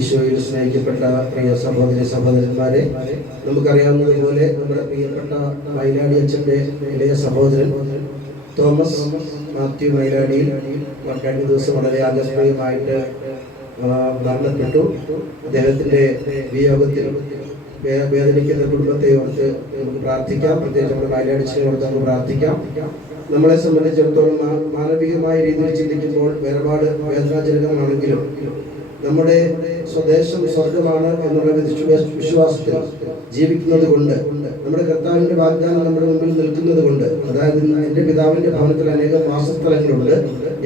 ഈശോയിൽ സ്നേഹിക്കപ്പെട്ട പ്രിയ സഹോദരി സഹോദരന്മാരെ, നമുക്കറിയാവുന്നതുപോലെ നമ്മുടെ പ്രിയപ്പെട്ട മൈലാടി അച്ഛൻ്റെ ഇളയ സഹോദരൻ തോമസ് മാത്യു മൈലാടിയിൽ കഴിഞ്ഞ ദിവസം വളരെ ആകസ്മികമായിട്ട് മരണപ്പെട്ടു. അദ്ദേഹത്തിൻ്റെ വിയോഗത്തിൽ വേദനിക്കുന്ന കുടുംബത്തെ ഓർത്ത് നമുക്ക് പ്രാർത്ഥിക്കാം. പ്രത്യേകിച്ച് നമ്മുടെ മൈലാടി അച്ഛനെ ഓർത്ത് നമുക്ക് പ്രാർത്ഥിക്കാം. നമ്മളെ സംബന്ധിച്ചിടത്തോളം മാനവികമായ രീതിയിൽ ചിന്തിക്കുമ്പോൾ വേർപാട് വേദനാജനകമാണെങ്കിലും നമ്മുടെ സ്വദേശം സ്വർഗമാണ് എന്നുള്ള വിശ്വാസത്തിൽ ജീവിക്കുന്നത് കൊണ്ട്, നമ്മുടെ കർത്താവിന്റെ വാഗ്ദാനം നമ്മുടെ മുമ്പിൽ നിൽക്കുന്നത് കൊണ്ട്, അതായത് എൻ്റെ പിതാവിന്റെ ഭവനത്തിൽ അനേകം വാസസ്ഥലങ്ങളുണ്ട്,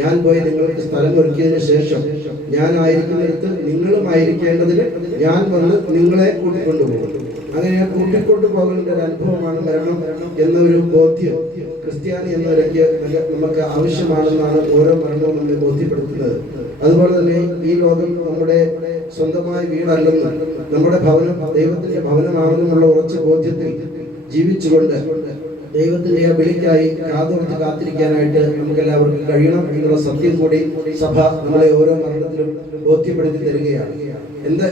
ഞാൻ പോയി നിങ്ങൾക്ക് സ്ഥലം ഒരുക്കിയതിനു ശേഷം ഞാൻ ആയിരിക്കുന്നിടത്ത് നിങ്ങളും ആയിരിക്കേണ്ടതിന് ഞാൻ വന്ന് നിങ്ങളെ കൂട്ടിക്കൊണ്ടുപോകും. അങ്ങനെ കൂട്ടിക്കൊണ്ടു പോകേണ്ട ഒരു അനുഭവമാണ് മരണം എന്ന ഒരു ബോധ്യം ക്രിസ്ത്യാനി എന്ന നിലയ്ക്ക് നമുക്ക് ആവശ്യമാണെന്നാണ് ഓരോ മരണവും നമ്മളെ ബോധ്യപ്പെടുത്തുന്നത്. അതുപോലെ തന്നെ ഈ ലോകം നമ്മുടെ സ്വന്തമായ വീടല്ലെന്നും നമ്മുടെ ഭവനം ദൈവത്തിന്റെ ഭവനമാണെന്നുള്ള ഉറച്ച ബോധ്യത്തിൽ ജീവിച്ചുകൊണ്ട് ദൈവത്തിന്റെ ആ വിളിക്കായി കാതോർത്ത് കാത്തിരിക്കാനായിട്ട് നമുക്ക് എല്ലാവർക്കും കഴിയണം എന്നുള്ള സത്യം കൂടി സഭ നമ്മളെ ഓരോ മരണത്തിലും ബോധ്യപ്പെടുത്തി തരികയാണ്.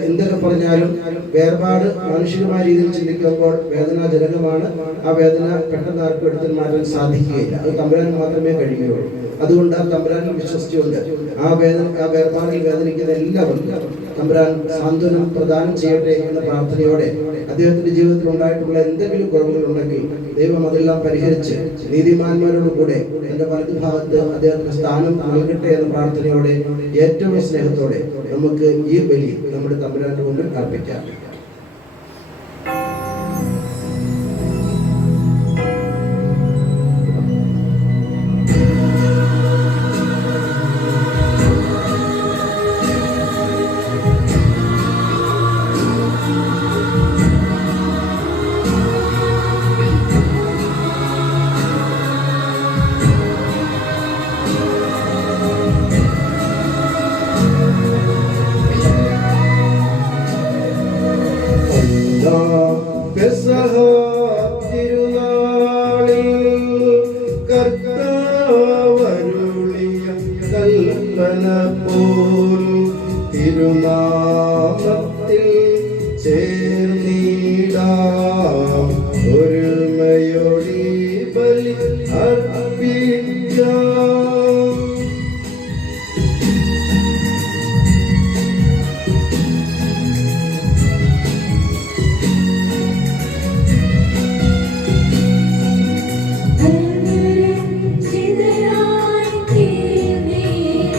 എന്തൊക്കെ പറഞ്ഞാലും വേർപാട് മാനുഷികമായ രീതിയിൽ ചിന്തിക്കുമ്പോൾ വേദനാജനകമാണ്. ആ വേദന പെട്ടെന്ന് ആർക്കും എടുത്തു മാറ്റാൻ സാധിക്കുകയില്ല. അത് തമ്പുരാൻ മാത്രമേ കഴിയുകയുള്ളൂ. അതുകൊണ്ട് ആ തമ്പുരാനിൽ വിശ്വസിച്ചുകൊണ്ട് ആ വേർപാടിൽ വേദനിക്കുന്ന എല്ലാവർക്കും തമ്പുരാൻ സാന്ത്വനം പ്രദാനം ചെയ്യട്ടെ എന്ന പ്രാർത്ഥനയോടെ അദ്ദേഹത്തിന്റെ ജീവിതത്തിൽ ഉണ്ടായിട്ടുള്ള എന്തെങ്കിലും കുറവുകളുണ്ടെങ്കിൽ ദൈവം അതെല്ലാം പരിഹരിച്ച് നീതിമാന്മാരോട് കൂടെ എന്റെ വലതുഭാഗത്ത് അദ്ദേഹത്തിന് സ്ഥാനം നൽകട്ടെ എന്ന പ്രാർത്ഥനയോടെ ഏറ്റവും സ്നേഹത്തോടെ നമുക്ക് ഈ ബലി നമ്മുടെ തമ്പുരാന്റെ മുമ്പിൽ അർപ്പിക്കാം. തിരുനാമത്തിൽ ചേർന്നിടാം ഒരുമയോടി ബലി അർപ്പിക്കാം. ചിതരായി തീർന്നിടാം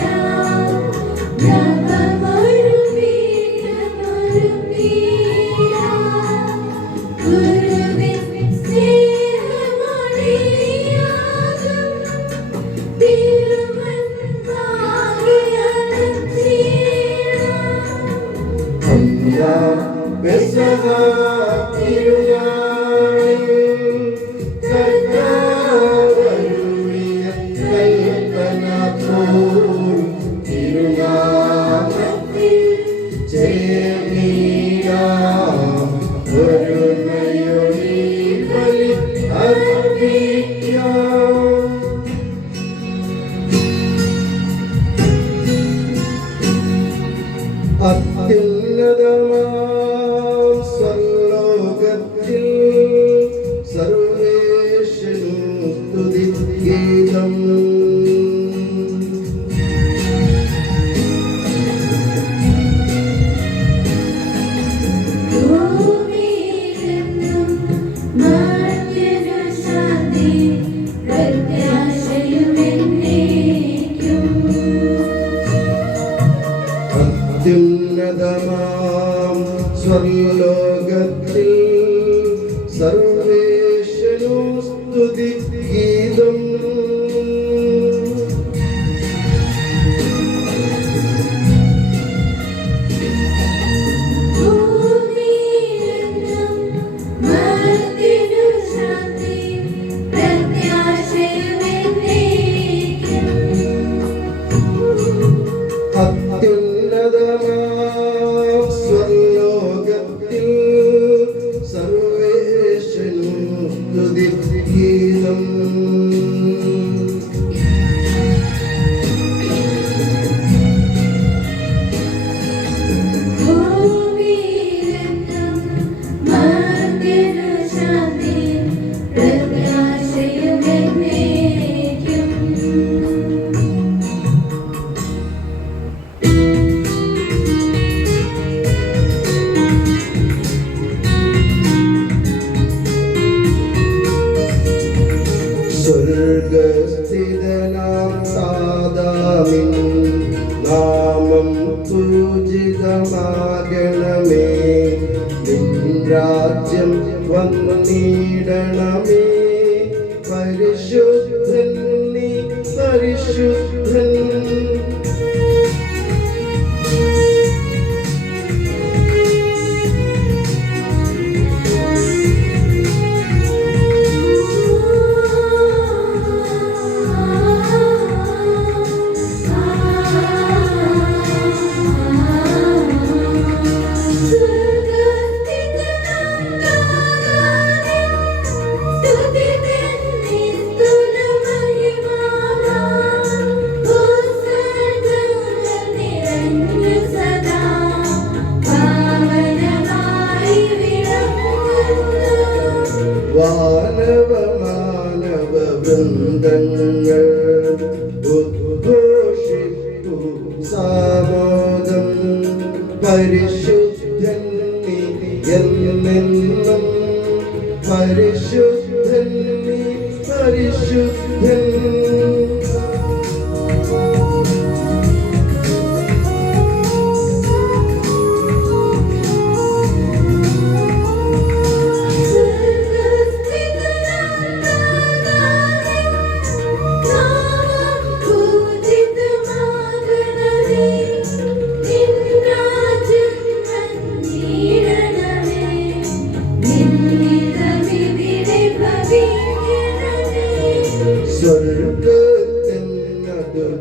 രാജ്യം വന്നിടണമേ. പരിശുദ്ധൻ നീ പരിശുദ്ധൻ. വാനവമാനവ വൃന്ദങ്ങൾ ഉദ്ഘോഷിപ്പു സാമോദം. പരിശുദ്ധൻ നീ എന്നെന്നും പരിശുദ്ധൻ നീ പരിശുദ്ധൻ.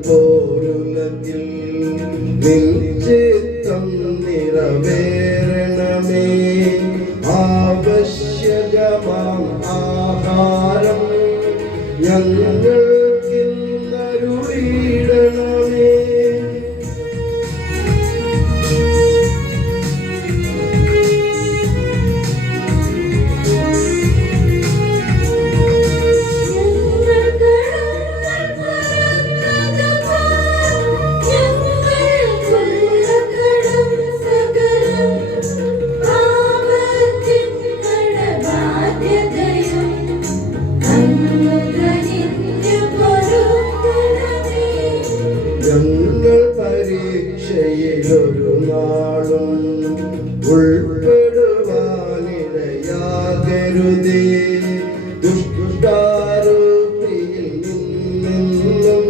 സ്വർഗ്ഗത്തിനതുപോലുലകിൽ നിൻ ചിത്തം നിറവേറണമേ. ആവശ്യകമാം ആഹാരം ഞങ്ങൾക്കിന്നരുളിയിടണമേ. ഞങ്ങൾ പരീക്ഷയിലൊരു നാളും ഉൾപ്പെടുവാനിടയാകരുതേ. ദുഷ്ടാരൂപിയിൽ നിന്നും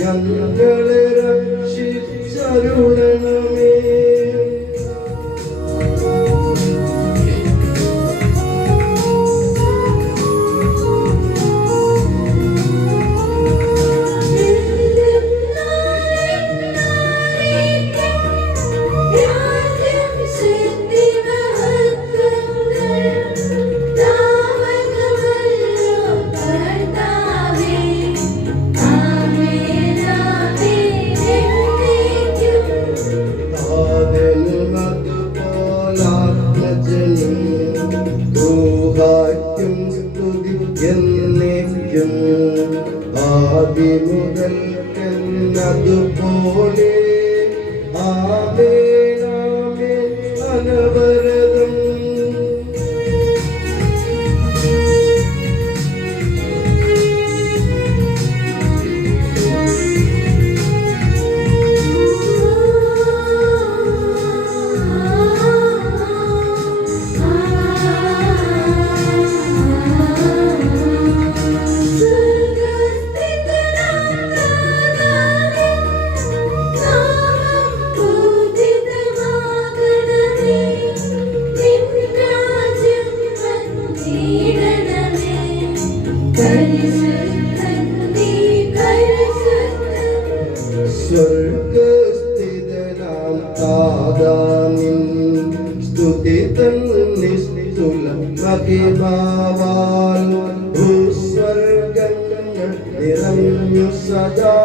ഞങ്ങളെ രക്ഷിച്ചരുളണമേ. എന്നേക്കും ആദിമുതൽക്കെന്നതുപോലെ ആമേൻ ആമേൻ അനവരതം. സ്വർഗസ്ഥിതനാം താതാനിൻ സ്തുതി തന്നിസ്തുല മഹിമാവാൽ ഭൂസ്വർഗങ്ങൾ നിറഞ്ഞു സദാ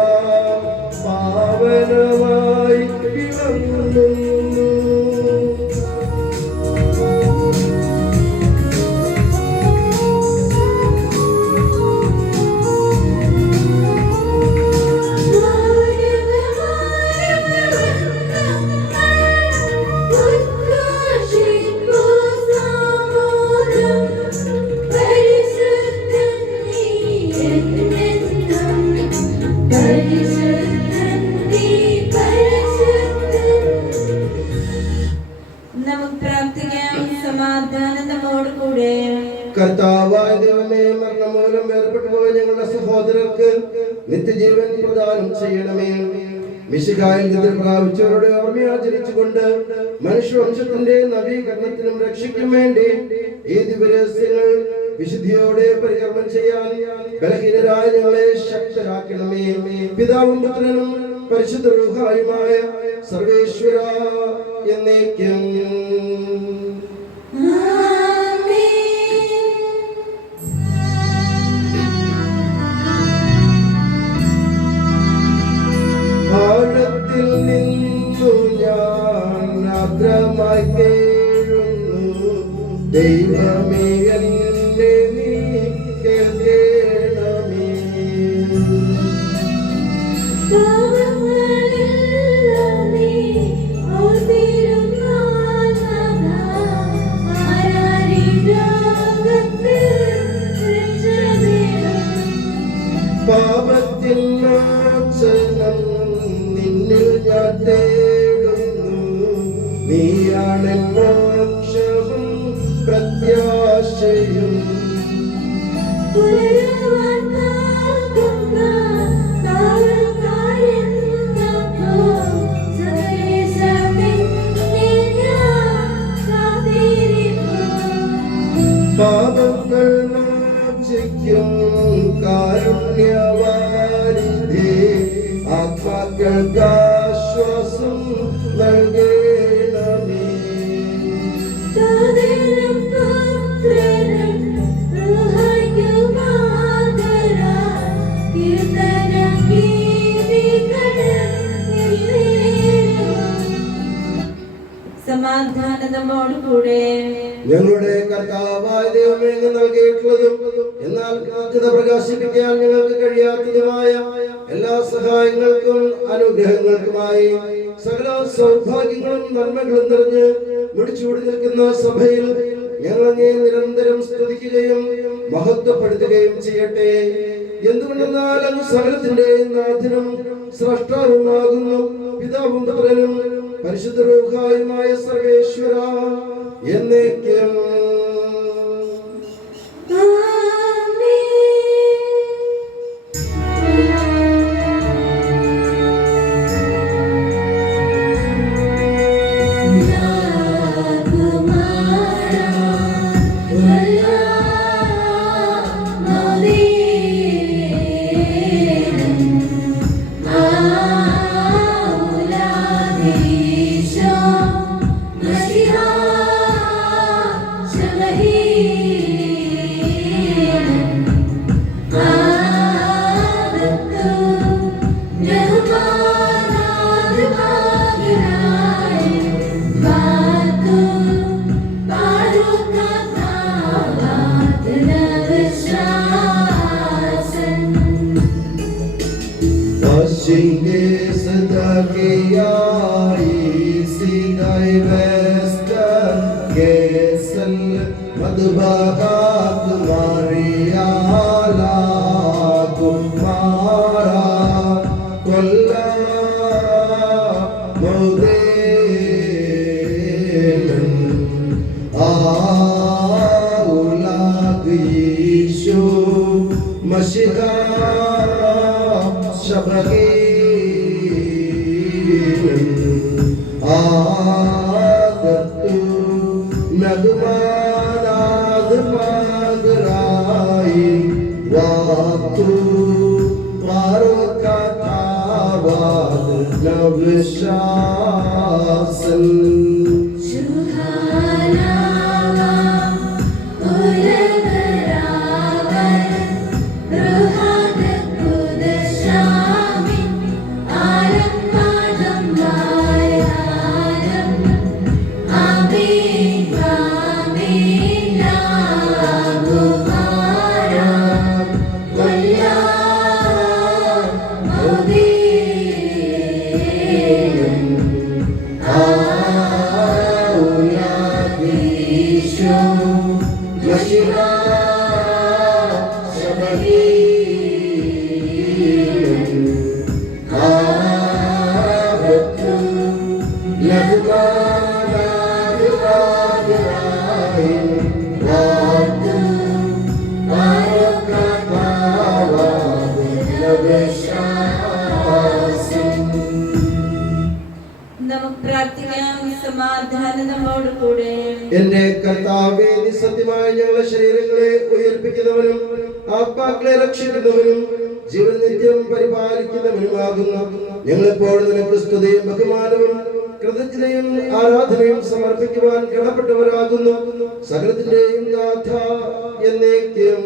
പാവനമായി വിളങ്ങുന്നു. Hey സമാധാനം നമ്മോടുകൂടെ. കർത്താവായ ദൈവമേ, മരണം മൂലം വേർപെട്ടു പോയ ഞങ്ങളുടെ സഹോദരർക്ക് നിത്യജീവൻ പ്രദാനം ചെയ്യണമേ. മിശിഹായിൽ നിദ്ര പ്രാപിച്ചവരുടെ ഓർമ്മയാചരിച്ചുകൊണ്ട് മനുഷ്യവംശത്തിന്റെ നവീകരണത്തിനും രക്ഷയ്ക്കും വേണ്ടി ഈ ദിവരഹസ്യങ്ങൾ വിശുദ്ധിയോടെ പരികർമ്മം ചെയ്യാൻ ബലഹീനരായ ഞങ്ങളെ ശക്തരാക്കണമേ. പിതാവും പുത്രനും പരിശുദ്ധ റൂഹായുമായ സർവേശ്വര എന്നേക്കും. ആഴത്തിൽ നിന്നു ഞാൻ ആർദ്രമായി കേഴുന്നു, ദൈവമേ എന്നെ നീ കേൾക്കണമേ. പാപത്തിൻ മോചനം നിന്നിൽ ഞാൻ തേടുന്നു, നീയാണ് മോക്ഷവും പ്രത്യാശയും. പാപങ്ങൾ മോചിക്കും കാരുണ്യവാരിധി, ആത്മാക്കൾക്ക് ആശ്വാസം നൽകണമേ. സമാധാനം നമ്മോടുകൂടെ. ഞങ്ങളുടെ കർത്താവായ ദൈവമേ, അങ്ങ് നൽകിയിട്ടുള്ളതും എന്നാൽ കൃതജ്ഞത പ്രകാശിപ്പിക്കാൻ ഞങ്ങൾക്ക് കഴിയാത്തതുമായ എല്ലാ സഹായങ്ങൾക്കും അനുഗ്രഹങ്ങൾക്കുമായി സകല സൗഭാഗ്യങ്ങളും നന്മകളും നിറഞ്ഞ് മുടിച്ചൂടി നിൽക്കുന്ന സഭയിൽ ഞങ്ങളെ നിരന്തരം സ്തുതിക്കുകയും മഹത്വപ്പെടുത്തുകയും ചെയ്യട്ടെ. എന്തുകൊണ്ടെന്നാൽ അങ്ങ് സകലത്തിന്റെ നാഥനും സ്രഷ്ടാവുമാകുന്നു. പിതാവും പുത്രനും പരിശുദ്ധ റൂഹായുമായ സർവേശ്വര എന്നേക്കും. Love കർത്താവേ, നീ സത്യമായി ഞങ്ങളുടെ ശരീരങ്ങളെ ഉയർപ്പിക്കുന്നവനും ആത്മാക്കളെ രക്ഷിക്കുന്നവനും ജീവൻ നിത്യം പരിപാലിക്കുന്നവനുമാകുന്നു. ഞങ്ങളെപ്പോഴും നിനക്ക് സ്തുതിയും ബഹുമാനവും കൃതജ്ഞതയും ആരാധനയും സമർപ്പിക്കുവാൻ കടപ്പെട്ടവരാകുന്നു. സകലത്തിന്റെയും നാഥ എന്നേക്കും.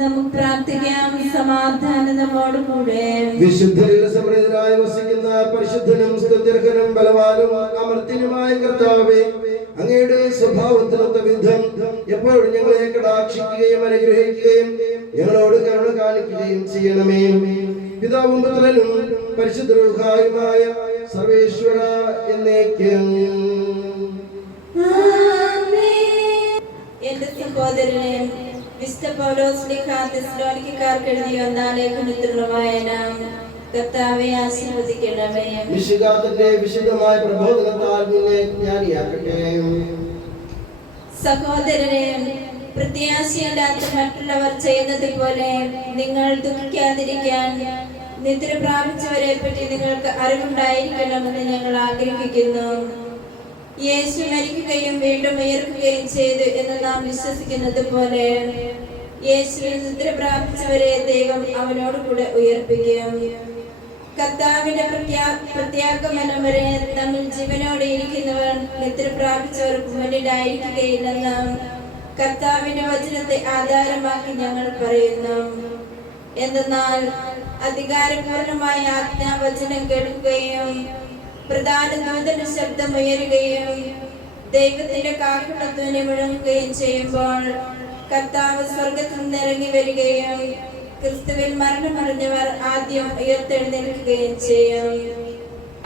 നമുക്ക് പ്രാർത്ഥിക്കാം. സമാധാനം നമ്മോടുകൂടെ. വിശുദ്ധരിൽ സമൃദ്ധരായി വസിക്കുന്ന പരിശുദ്ധനും സ്തുത്യർഹനും ബലവാനും അമർത്യനുമായ കർത്താവേ, അങ്ങയുടെ സ്വഭാവത്തിനൊത്ത വിധം എപ്പോഴും ഞങ്ങളെ കടാക്ഷിക്കുകയും അനുഗ്രഹിക്കുകയും ഞങ്ങളോട് കരുണ കാണിക്കുകയും ചെയ്യണമേ. പിതാവും പുത്രനും പരിശുദ്ധ റൂഹായുമായ സർവേശ്വര എന്നേക്കും. എന്റെ സഹോദരനെ, വിശുദ്ധ പൗലോസ് തെസ്സലോനിക്കക്കാർക്ക് എഴുതിയ ഒന്നാം ലേഖനത്തിലുള്ള വായന. കർത്താവെ ആശീർവദിക്കണമേ. മിശിഹായുടെ വിശുദ്ധമായ പ്രബോധനത്താൽ നിന്നെ ജ്ഞാനിയാക്കട്ടെ. സഹോദരനെ, പ്രത്യാശയില്ലാത്ത മറ്റുള്ളവർ ചെയ്യുന്നത് പോലെ നിങ്ങൾ ദുഃഖിക്കാതിരിക്കാൻ നിദ്ര പ്രാപിച്ചവരെ പറ്റി നിങ്ങൾക്ക് അറിവുണ്ടായിരിക്കണമെന്ന് ഞങ്ങൾ ആഗ്രഹിക്കുന്നു. യേശു മരിക്കുകയും വീണ്ടും ഉയർക്കുകയും ചെയ്തു എന്ന് നാം വിശ്വസിക്കുന്നത് പോലെ യേശുവിൽ നിദ്ര പ്രാപിച്ചവരെ ദൈവം അവനോട് കൂടെ ഉയർപ്പിക്കും. കർത്താവിന്റെ പ്രത്യാഗമനം വരെ നമ്മിൽ ജീവനോടെ ഇരിക്കുന്നവർ നിദ്ര പ്രാപിച്ചവർക്ക് മുന്നിലായിരിക്കുകയില്ലെന്ന് കർത്താവിന്റെ വചനത്തെ ആധാരമാക്കി ഞങ്ങൾ പറയുന്നു. എന്നാൽ അധികാരപൂർണമായ ആജ്ഞാവചനം കേൾക്കുകയും പ്രധാന ദൂതന്റെ ശബ്ദം ഉയരുകയും ദൈവത്തിന്റെ കാഹളധ്വനി മുഴങ്ങുകയും ചെയ്യുമ്പോൾ കർത്താവ് സ്വർഗത്തിൽ നിന്ന് ഇറങ്ങി വരികയും ക്രിസ്തുവിൽ മരണമറിഞ്ഞവർ ആദ്യം ഉയർത്തെഴുന്നേൽക്കുകയും ചെയ്യും.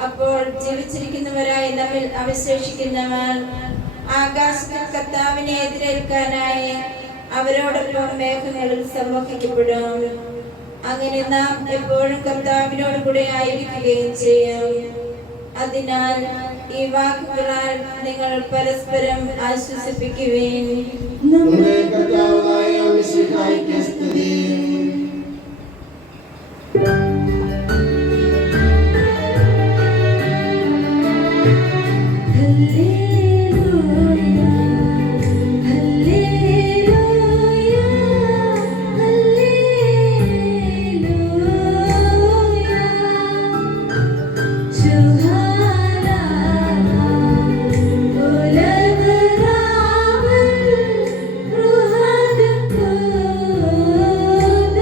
അപ്പോൾ ജീവിച്ചിരിക്കുന്നവരായി നമ്മിൽ അവശേഷിക്കുന്നവർ ആകാശത്തിൽ കർത്താവിനെ എതിരേൽക്കാനായി അവരോടൊപ്പം മേഘങ്ങളിൽ സമൂഹിക്കപ്പെടും. അങ്ങനെ നാം എപ്പോഴും കർത്താവിനോട് കൂടെ ആയിരിക്കുകയും ചെയ്യും. അതിനാൽ ഈ വാക്കുകളാൽ നിങ്ങൾ പരസ്പരം ആശ്വസിപ്പിക്കുകയും നമ്മുടെ കർത്താവായ മിശിഹായ്ക്ക് സ്തുതി. Oh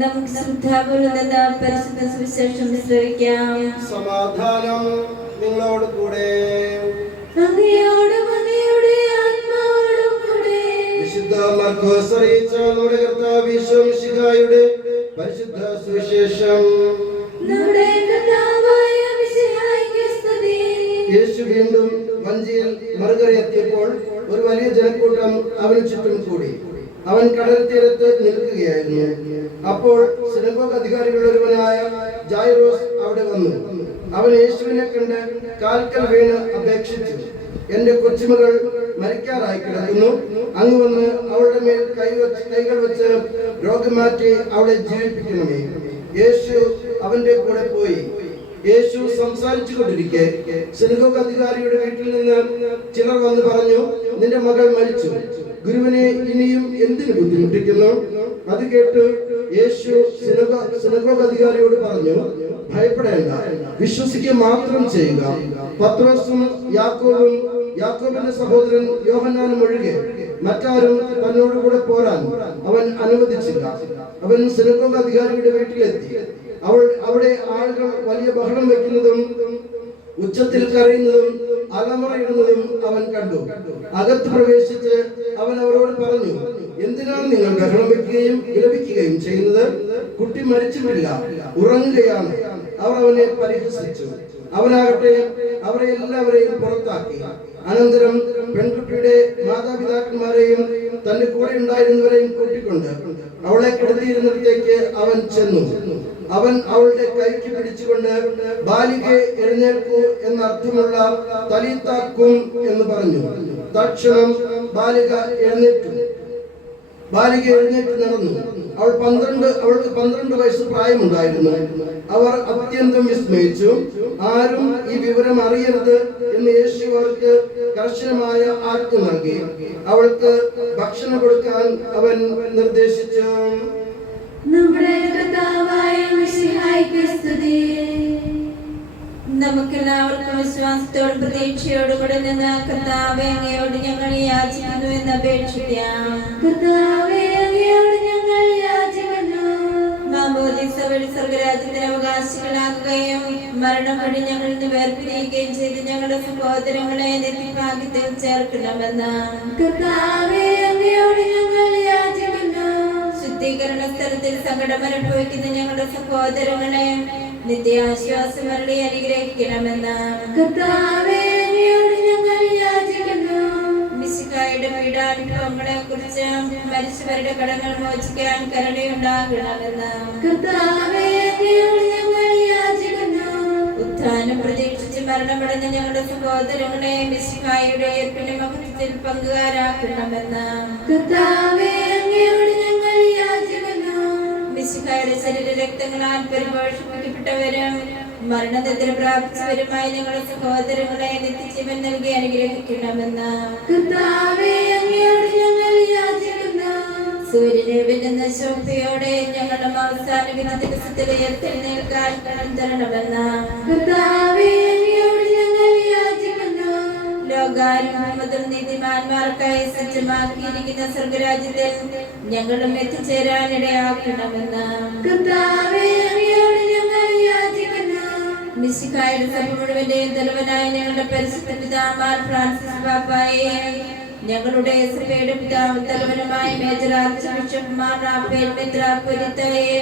നമുക്ക് ശ്രദ്ധാപൂർവ്വം പരിശുദ്ധ സുവിശേഷം ശ്രവിക്കാം. സമാധാനം നിങ്ങളോട് കൂടെ. അങ്ങയോടും അങ്ങയുടെ ആത്മാവോടും കൂടെ. വിശുദ്ധ മർക്കോസ് അറിയിച്ച നമ്മുടെ കർത്താവ് യേശു മിശിഹായുടെ പരിശുദ്ധ സുവിശേഷം. നമ്മുടെ കർത്താവായ മിശിഹായ്ക്ക് സ്തുതി. യേശു വീണ്ടും വഞ്ചിയിൽ മറുകരയെത്തിയപ്പോൾ ഒരു വലിയ ജനക്കൂട്ടം അവന് ചുറ്റും കൂടി. അവൻ കടൽ തീരത്ത് നിൽക്കുകയായിരുന്നു. അപ്പോൾ സിനഗോഗ് അധികാരികളിൽ ഒരുവനായ ജായിറോസ് അവിടെ വന്നു. അവൻ യേശുവിനെ കണ്ട് കാൽക്കൽ വീണ് അപേക്ഷിച്ചു, എന്റെ കൊച്ചുമകൾ മരിക്കാറായി കിടക്കുന്നു. അങ്ങ് വന്ന് അവളുടെ മേൽ കൈകൾ വെച്ച് രോഗം മാറ്റി അവളെ ജീവിപ്പിക്കണമേ. യേശു അവന്റെ കൂടെ പോയി. യേശു സംസാരിച്ചു കൊണ്ടിരിക്കെ സിനഗോഗ് അധികാരിയുടെ വീട്ടിൽ നിന്ന് ചിലർ വന്ന് പറഞ്ഞു, നിന്റെ മകൾ മരിച്ചു, ഗുരുവിനെ ഇനിയും എന്തിനു ബുദ്ധിമുട്ടിക്കുന്നു? അത് കേട്ട് യേശു സിനഗോഗ് അധികാരിയോട് പറഞ്ഞു, ഭയപ്പെടേണ്ട, വിശ്വസിക്കുക മാത്രം ചെയ്യുക. പത്രോസും യാക്കോബിന്റെ സഹോദരൻ യോഹന്നാനും ഒഴികെ മറ്റാരും തന്നോടുകൂടെ പോരാൻ അവൻ അനുവദിച്ചില്ല. അവൻ സിനഗോഗ് അധികാരിയുടെ വീട്ടിലെത്തി. അവിടെ ആളുകൾ വലിയ ബഹളം വെക്കുന്നതും ഉച്ചത്തിൽ കരയുന്നതും അലമുറയിടുന്നതും അവൻ കണ്ടു. അകത്ത് പ്രവേശിച്ച് അവൻ അവരോട് പറഞ്ഞു, എന്തിനാണ് നിങ്ങൾ ബഹളം വെക്കുകയും വിലപിക്കുകയും ചെയ്യുന്നത്? കുട്ടി മരിച്ചിട്ടില്ല, ഉറങ്ങുകയാണ്. അവർ അവനെ പരിഹസിച്ചു. അവനാകട്ടെ അവരെ എല്ലാവരെയും പുറത്താക്കി. അനന്തരം പെൺകുട്ടിയുടെ മാതാപിതാക്കന്മാരെയും തന്റെ കൂടെ ഉണ്ടായിരുന്നവരെയും കൂട്ടിക്കൊണ്ട് അവളെ കിടത്തിയിരുന്നിടത്തേക്ക് അവൻ ചെന്നു. അവൻ അവളുടെ കൈക്ക് പിടിച്ചുകൊണ്ട്, ബാലികെ എഴുന്നേൽക്കൂ എന്നർത്ഥമുള്ള തലീത്താ ഖും എന്ന് പറഞ്ഞു. തക്ഷണം ബാലിക എഴുന്നേറ്റു നടന്നു. അവൾക്ക് 12 വയസ്സ് പ്രായമുണ്ടായിരുന്നു. അവർ അത്യന്തം വിസ്മയിച്ചു. ആരും ഈ വിവരം അറിയരുത് എന്ന് യേശു അവർക്ക് കർശനമായ ആജ്ഞ നൽകി. അവൾക്ക് ഭക്ഷണം കൊടുക്കാൻ അവൻ നിർദ്ദേശിച്ചു. നമ്മുടെ കർത്താവായ മിശിഹായ്ക്ക് സ്തുതി. നമുക്കെല്ലാവർക്കും വിശ്വാസത്തോടും പ്രതീക്ഷയോടും കൂടെ നിന്ന് കർത്താവേ, അങ്ങയോട് ഞങ്ങൾ യാചിക്കുന്നു എന്ന് അപേക്ഷിക്കാം. കർത്താവേ, അങ്ങയോട് ഞങ്ങൾ യാചിക്കുന്നു. മാമോദീസ വഴി സ്വർഗ്ഗരാജ്യത്തിന് അവകാശികളാക്കുകയും മരണം വഴി ഞങ്ങളിൽ നിന്ന് വേർപിരിയുകയും ചെയ്ത് ഞങ്ങളുടെ സഹോദരങ്ങളെ നിത്യഭാഗ്യത്തിൽ ചേർക്കണമെന്ന് കർത്താവേ, അങ്ങയോട് ഞങ്ങൾ യാചിക്കുന്നു. ശുദ്ധീകരണ സ്ഥലത്തിൽ സങ്കടം അനുഭവിക്കുന്ന ഞങ്ങളുടെ സഹോദരങ്ങളെ നിത്യാശ്വാസം അരുളി അനുഗ്രഹിക്കണമെന്ന് കർത്താവേ, അങ്ങയോട് ഞങ്ങൾ യാചിക്കുന്നു. മിശിഹായുടെ പീഡാനുഭവങ്ങളെ കുറിച്ച് മരിച്ചവരുടെ കടങ്ങൾ മോചിക്കാൻ കരുണയുണ്ടാകണമെന്ന് കർത്താവേ, അങ്ങയോട് ഞങ്ങൾ യാചിക്കുന്നു. ഉത്ഥാനം പ്രതീക്ഷിച്ച് മരണമടഞ്ഞ ഞങ്ങളുടെ സഹോദരങ്ങളെ മിശിഹായുടെ ഉയർപ്പിന്റെ മഹത്വത്തിൽ പങ്കുകാരാക്കണമെന്ന് കർത്താവേ, അങ്ങയോട് ഞങ്ങൾ യാചിക്കുന്നു. മിശിഹായുടെ ശരീര രക്തങ്ങളാൽ പരിപോഷിപ്പിക്കപ്പെട്ടവരും മരണത്തിൽ പ്രാപിച്ചവരുമായി ഞങ്ങളുടെ സഹോദരങ്ങളെ നിത്യജീവൻ നൽകി അനുഗ്രഹിക്കണമെന്ന് കർത്താവേ, അങ്ങയോട് ഞങ്ങൾ യാചിക്കുന്നു. സൂര്യനെ വെല്ലുന്ന ശോഭയോടെ ഞങ്ങളുടെ അവസാന വിധ ദിവസത്തിൽ ഉയർത്തെഴുന്നേൽക്കാൻ കടം തരണമെന്ന് കർത്താവേ, അങ്ങയോട് ഞങ്ങൾ യാചിക്കുന്നു. ലോകാരംഭം നീതിമാന്മാർക്കായി സജ്ജമാക്കിയിരിക്കുന്ന സ്വർഗ്ഗരാജ്യത്തിൽ ഞങ്ങളും എത്തിച്ചേരാൻ ഇടയാക്കണമെന്ന് കർത്താവേ, അങ്ങയോട് ഞങ്ങൾ യാചിക്കുന്നു. മിശിഹായുടെ സഭ മുഴുവന്റെയും തലവനായ ഞങ്ങളുടെ പരിശുദ്ധ പിതാമാർ ഫ്രാൻസിസ് പാപ്പായെ, ഞങ്ങളുടെ സഭയുടെ പിതാവും തലവനുമായ major archbishop Mar Raphael മെത്രാപ്പൊലീത്തയെ,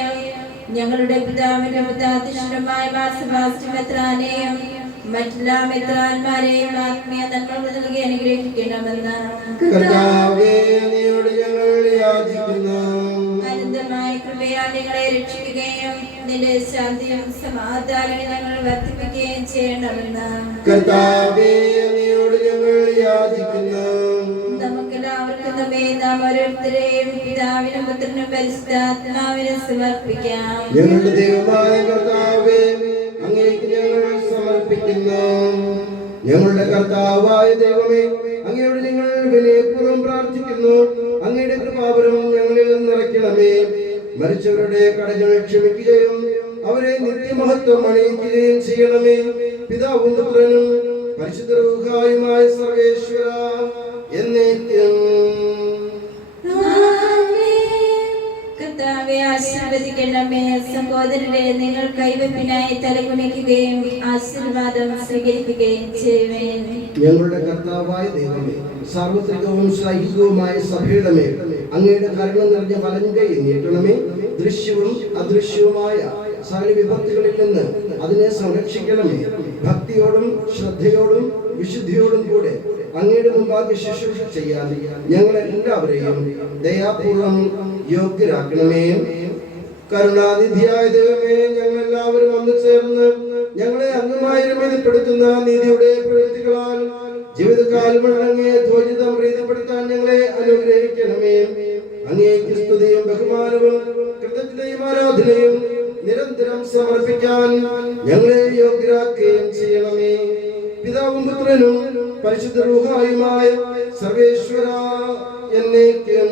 ഞങ്ങളുടെ പിതാവിന്റെ മുഖ്യാധ്യക്ഷനുമായ മാർ സെബാസ്റ്റ്യൻ മെത്രാനെയും മറ്റെല്ലാ മെത്രാന്മാരെയും ആത്മീയ നന്മകൾ നൽകി അനുഗ്രഹിക്കണമെന്ന് കർത്താവേ, അങ്ങയോട് ഞങ്ങൾ യാചിക്കുന്നു. അനന്തമായ കൃപയാൽ ഞങ്ങളെ രക്ഷിക്കുകയും നിന്റെ ശാന്തിയും സമാധാനവും ഞങ്ങൾ വർദ്ധിപ്പിക്കുകയും ചെയ്യണമെന്ന് കർത്താവേ, അങ്ങയോട് ഞങ്ങൾ യാചിക്കുന്നു. നമുക്കെല്ലാവർക്കും നമ്മെ നാം ഓരോരുത്തരെയും പിതാവിനും പുത്രനും പരിശുദ്ധാത്മാവിനും സമർപ്പിക്കാം. ഞങ്ങളുടെ ദൈവമായ കർത്താവേ, അങ്ങേക്ക് ഞങ്ങൾ സമർപ്പിക്കുന്നു. ഞങ്ങളുടെ കർത്താവായ ദൈവമേ, അങ്ങയോട് ഞങ്ങൾ വിനയപൂർവ്വം പ്രാർത്ഥിക്കുന്നു. അങ്ങയുടെ കൃപാവരം ഞങ്ങളിൽ നിറയ്ക്കണമേ. മരിച്ചവരുടെ കടങ്ങൾ ക്ഷമിക്കുകയും അവരെ നിത്യമഹത്വം അണിയിക്കുകയും ചെയ്യണമേ. പിതാവും പുത്രനും പരിശുദ്ധ റൂഹായുമായ സർവേശ്വര എന്നേക്കും. കർത്താവേ, ആശീർവദിക്കണമേ. സഹോദരരെ, നിങ്ങൾ കൈവപ്പിനായി തലകുണിക്കുകയും ആശീർവാദം സ്വീകരിക്കുകയും ചെയ്യുവേൻ. ഞങ്ങളുടെ കർത്താവായ ദൈവമേ, സാർവത്രികവും ശ്ലൈഹികവുമായ സഭയുടെ മേൽ അങ്ങയുടെ കരുണ നിറഞ്ഞ വലങ്കൈ നീട്ടണമേ. ദൃശ്യവും അദൃശ്യവുമായ സകല വിപത്തുകളിൽ നിന്ന് അതിനെ സംരക്ഷിക്കണമേ. ഭക്തിയോടും ശ്രദ്ധയോടും വിശുദ്ധിയോടും കൂടെ അങ്ങയുടെ മുമ്പാകെ ശുശ്രൂഷ ചെയ്യാൻ ഞങ്ങളെല്ലാവരെയും ദയാപൂർവം യോഗ്യരാക്കണമേ. കരുണാനിധിയായ ദൈവമേ, ഞങ്ങളെല്ലാവരും വന്നു ചേർന്ന് ഞങ്ങളെ അങ്ങുമായി രമ്യപ്പെടുത്തുന്ന നീതിയുടെ പ്രവൃത്തികളാൽ ജീവിതകാലം അങ്ങയെ ധ്വജിതം പ്രീതിപ്പെടുത്താൻ ഞങ്ങളെ അനുഗ്രഹിക്കണമേ. അങ്ങേക്ക് സ്തുതിയും ബഹുമാനവും കൃതജ്ഞതയും ആരാധനയും നിരന്തരം സമർപ്പിക്കാൻ ഞങ്ങളെ യോഗ്യരാക്കുകയും ചെയ്യണമേ. പിതാവും പുത്രനും പരിശുദ്ധ റൂഹായുമായ സർവേശ്വര എന്നേക്കും.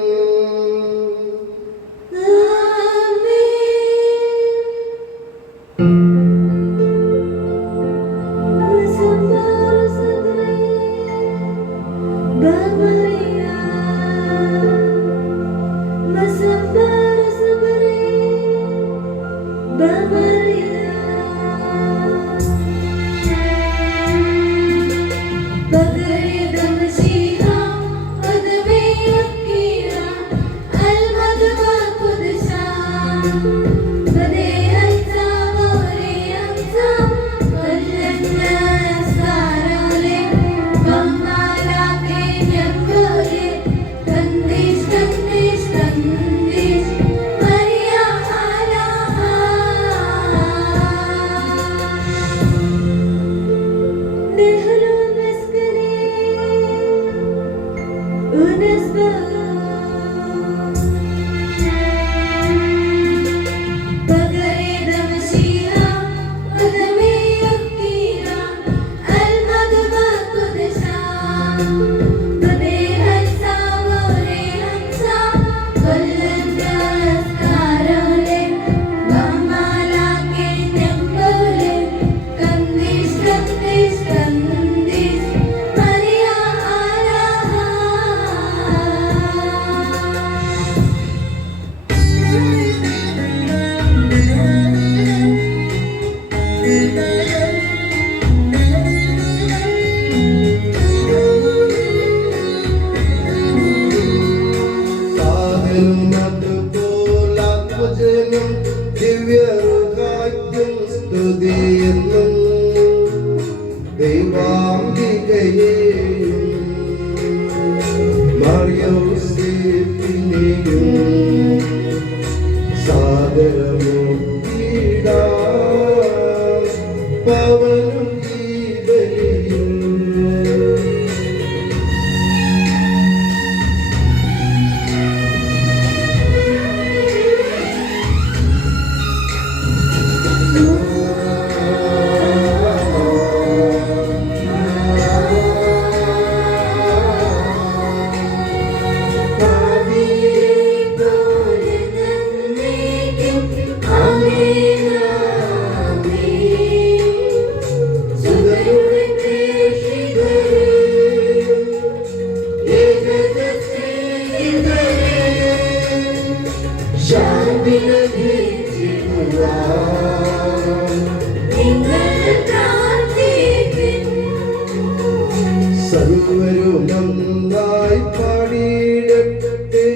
സർവരും നന്നായി പാടിയിടട്ടെ.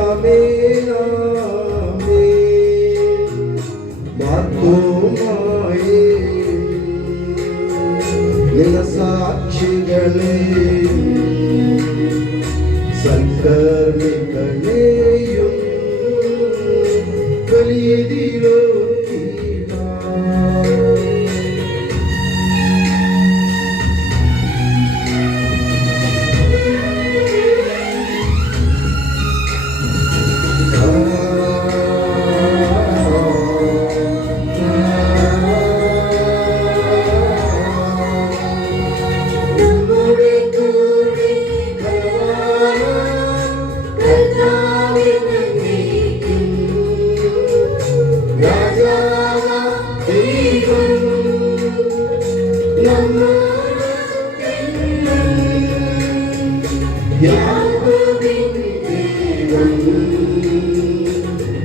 ആമേൻ ആമേൻ. മാർത്തോമായേ നിനസാക്ഷികളെയും സൽക്കർമ്മികളെയും ബലിയിലോ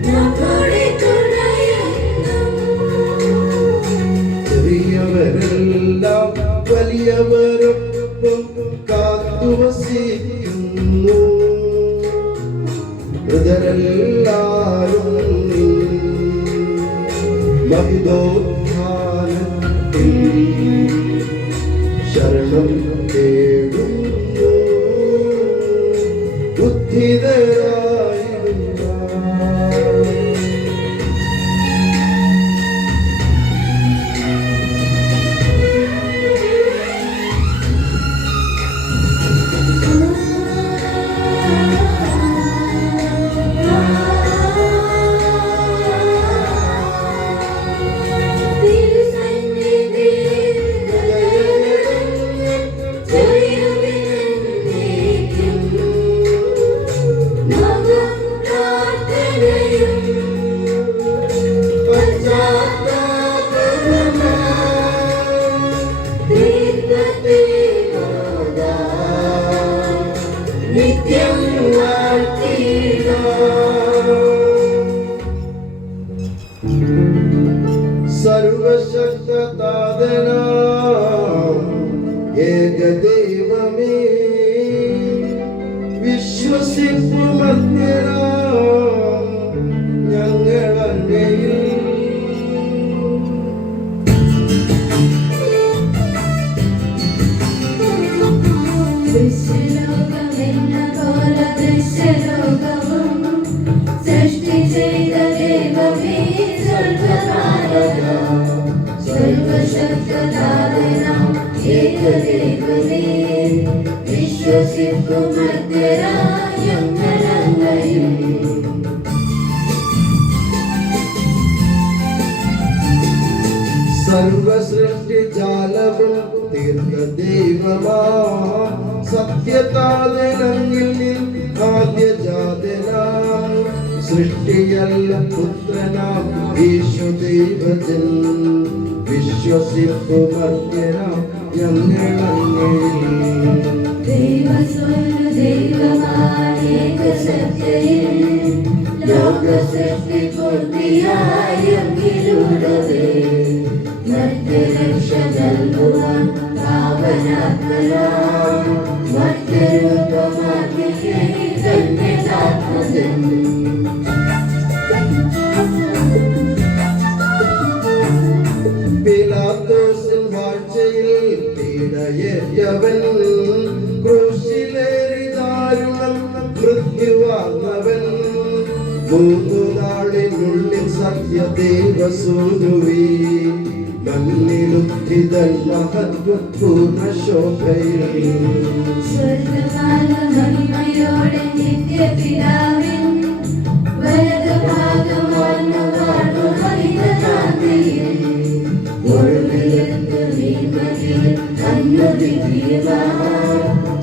നമ്മുടെ മഹിതോത്ഥാനത്തിൽ ശരണം തേടുന്നു ബുദ്ധിതരായിരുന്ന നിത്യം സർവശക്തനാം ഏകദൈവമേ വിശ്വസിപ്പുമർത്യനാം ഞങ്ങളങ്ങയിൽ സൃഷ്ടി ചെയ്ത ദൈവമേ സർവശക്തനാം ഏകദൈവമേ വിശ്വസിപ്പുമർത്യരായ ഞങ്ങളങ്ങയിൽ സർവസൃഷ്ടിജാലവും ദീർഘദൈവമാ സത്യതാതനങ്ങിൽ ആദ്യജാതനാം സൃഷ്ടിയല്ല പുത്രനാം ഈശുദൈവജൻ വിശ്വസിപ്പുമർത്യനാം ഞങ്ങളങ്ങയിൽ ലോകസൃഷ്ടി പൂർത്തിയായെങ്കിലൂടവേ മർത്യരക്ഷ നൽകുവാൻ പാവനാത്മനാം മർത്യരൂപമാക്കിയേ കന്യകാത്മജൻ പിലാത്തോസിൻ വാഴ്ചയിൽ പീഡയേറ്റവൻ ക്രൂശിലേറി ദാരുണം മൃത്യുവാർന്നവൻ 3 നാളിനുള്ളിൽ സത്യദേവസൂനുവി മണ്ണിലുദ്ധിതൻ മഹത്വപൂർണ്ണ ശോഭയിൽ സ്വർഗമാനമഹിമയോടെ നിത്യപിതാവിൻ വലതുഭാഗം വന്നുവാണു ഹരിതകാന്തിയിൽ ഒഴുകിയെത്തു വീമതിൽ അന്നുദിവ്യമായി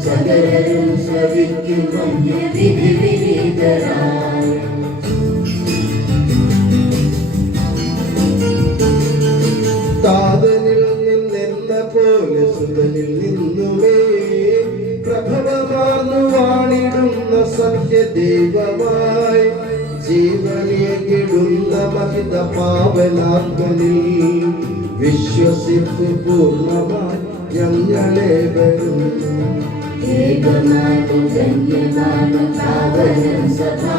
സകലരും ശ്രവിക്കും വന്യവിധി വിനീതരായി താതനിൽ നിന്നെന്ന പോലെ സുതനിൽ നിന്നുമേ പ്രഭവമാർന്നു വാണിടുന്ന സത്യദൈവമായി ജീവനേകിടുന്ന മഹിത പാവനാത്മനിൽ വിശ്വസിപ്പ് പൂർണ്ണമായി ഞങ്ങളെ വരും ഏകമാനു ധന്യമാനു പാവനം സദാ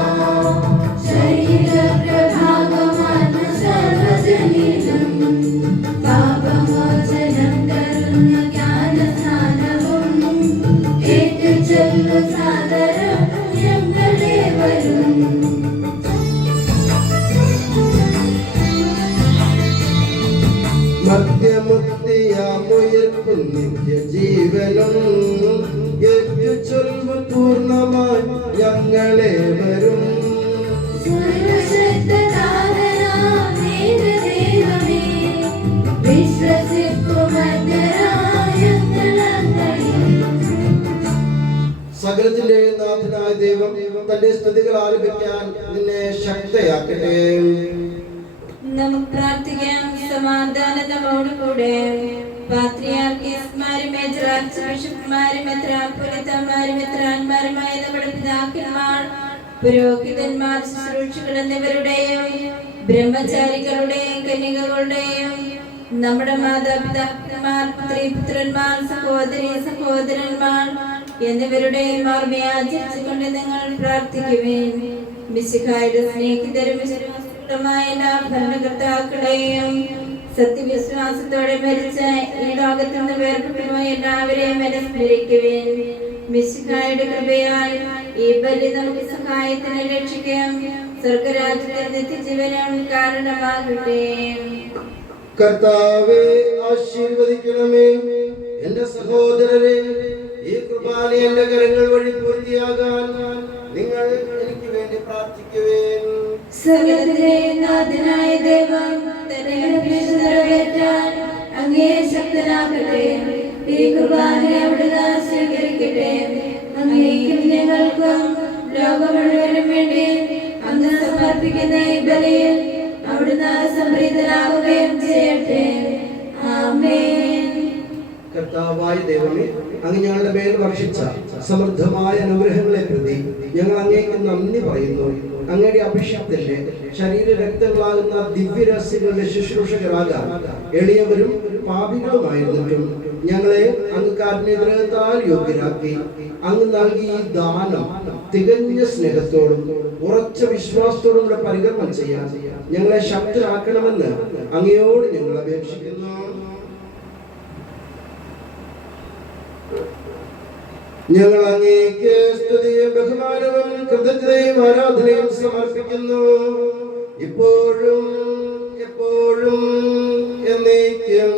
ശരീരപ്രഭാവമാനു സർവജനീനം പാപമോചനം തരുന്ന ജ്ഞാനസ്നാനവും ഏറ്റുചൊല്ലു സാദരം ഞങ്ങളെ വരും മധ്യമുക്തിയാമുയർക്കും നിത്യജീവനും ഏറ്റുചൊല്ല് പൂർണ്ണമായി ഞങ്ങളെ വരും സകലത്തിന്റെ നാഥനായ ദൈവം തന്റെ സ്തുതികൾ ആലപിക്കാൻ നിന്നെ ശക്തയാക്കട്ടെ. നമുക്ക് പ്രാർത്ഥിക്കാം. സമാധാനത്തോടുകൂടെ പാത്രിയാർക്കീസ്മാരും മേജർ ആർച്ച് ബിഷപ്പുമാരും മെത്രാപ്പൊലീത്തമാരും മെത്രാന്മാരുമായ നമ്മുടെ പിതാക്കന്മാർ, പുരോഹിതന്മാർ, ശുശ്രൂഷകൾ എന്നിവരുടെയും ബ്രഹ്മചാരികളുടെയും കന്യകകളുടെയും നമ്മുടെ മാതാപിതാക്കന്മാർ, പുത്രിപുത്രന്മാർ, സഹോദരി സഹോദരന്മാർ എന്നിവരുടെയും ഓർമ്മയെ ആചരിച്ചുകൊണ്ട് നിങ്ങൾ പ്രാർത്ഥിക്കുവേൻ. മിശിഹായുടെ സ്നേഹിതരും ശക്തമായ എല്ലാ ഭരണകർത്താക്കളെയും സത്യവിശ്വാസത്തോടെ മരിച്ച ഈ ലോകത്തു നിന്ന് വേർപെട്ടുപോയ എല്ലാവരെയും അനുസ്മരിക്കുവേൻ. മിശിഹായുടെ കൃപയാൽ ഈ ബലി നമുക്ക് സഹായത്തിന് രക്ഷിക്കാം, സ്വർഗരാജ്യത്തിൽ നിത്യജീവനം കാരണമാകട്ടെ. കർത്താവേ ആശീർവദിക്കണമേ. എന്റെ സഹോദരരെ, ഈ കുർബാന എന്റെ കരങ്ങൾ വഴി പൂർത്തിയാകാൻ നിങ്ങൾ എനിക്ക് വേണ്ടി പ്രാർത്ഥിക്കുവേൻ. സകലത്തിന്റെയും നാഥനായ ദൈവം തന്റെ അഭിലാഷം നിറവേറ്റാൻ അങ്ങേ ശക്തനാകട്ടെ. ഈ കുർബാന അവിടുന്ന് സ്വീകരിക്കട്ടെ. അങ്ങേക്കും ഞങ്ങൾക്കും ലോകം മുഴുവനും വേണ്ടി അങ്ങ് സമർപ്പിക്കുന്ന ഈ ബലിയിൽ അവിടുന്ന് സംപ്രീതനാവുകയും ചെയ്യട്ടെ. ആമേൻ. കർത്താവായ ദൈവമേ, അങ്ങ് ഞങ്ങളുടെ മേൽ വർഷിച്ച സമൃദ്ധമായ അനുഗ്രഹങ്ങളെ പ്രതി ഞങ്ങൾ അങ്ങേക്ക് നന്ദി പറയുന്നു. അങ്ങയുടെ അഭിഷേകത്തിന്റെ ശരീര രക്തങ്ങളാകുന്ന ദിവ്യരഹസ്യങ്ങളുടെ ശുശ്രൂഷകരാകാൻ എളിയവരും പാപികളുമായിരുന്നിട്ടും ഞങ്ങളെ അങ്ങ് കാരുണ്യഗ്രഹത്താൽ യോഗ്യരാക്കി. അങ്ങ് നൽകിയ ഈ ദാനം തികഞ്ഞ സ്നേഹത്തോടും ഉറച്ച വിശ്വാസത്തോടും കൂടെ പരികർമ്മം ചെയ്യാൻ ഞങ്ങളെ ശക്തരാക്കണമെന്ന് അങ്ങയോട് ഞങ്ങൾ അപേക്ഷിക്കുന്നു. ഞങ്ങൾ അങ്ങേക്ക് സ്തുതിയും ബഹുമാനവും കൃതജ്ഞതയും ആരാധനയും സമർപ്പിക്കുന്നു, ഇപ്പോഴും എപ്പോഴും എന്നേക്കും.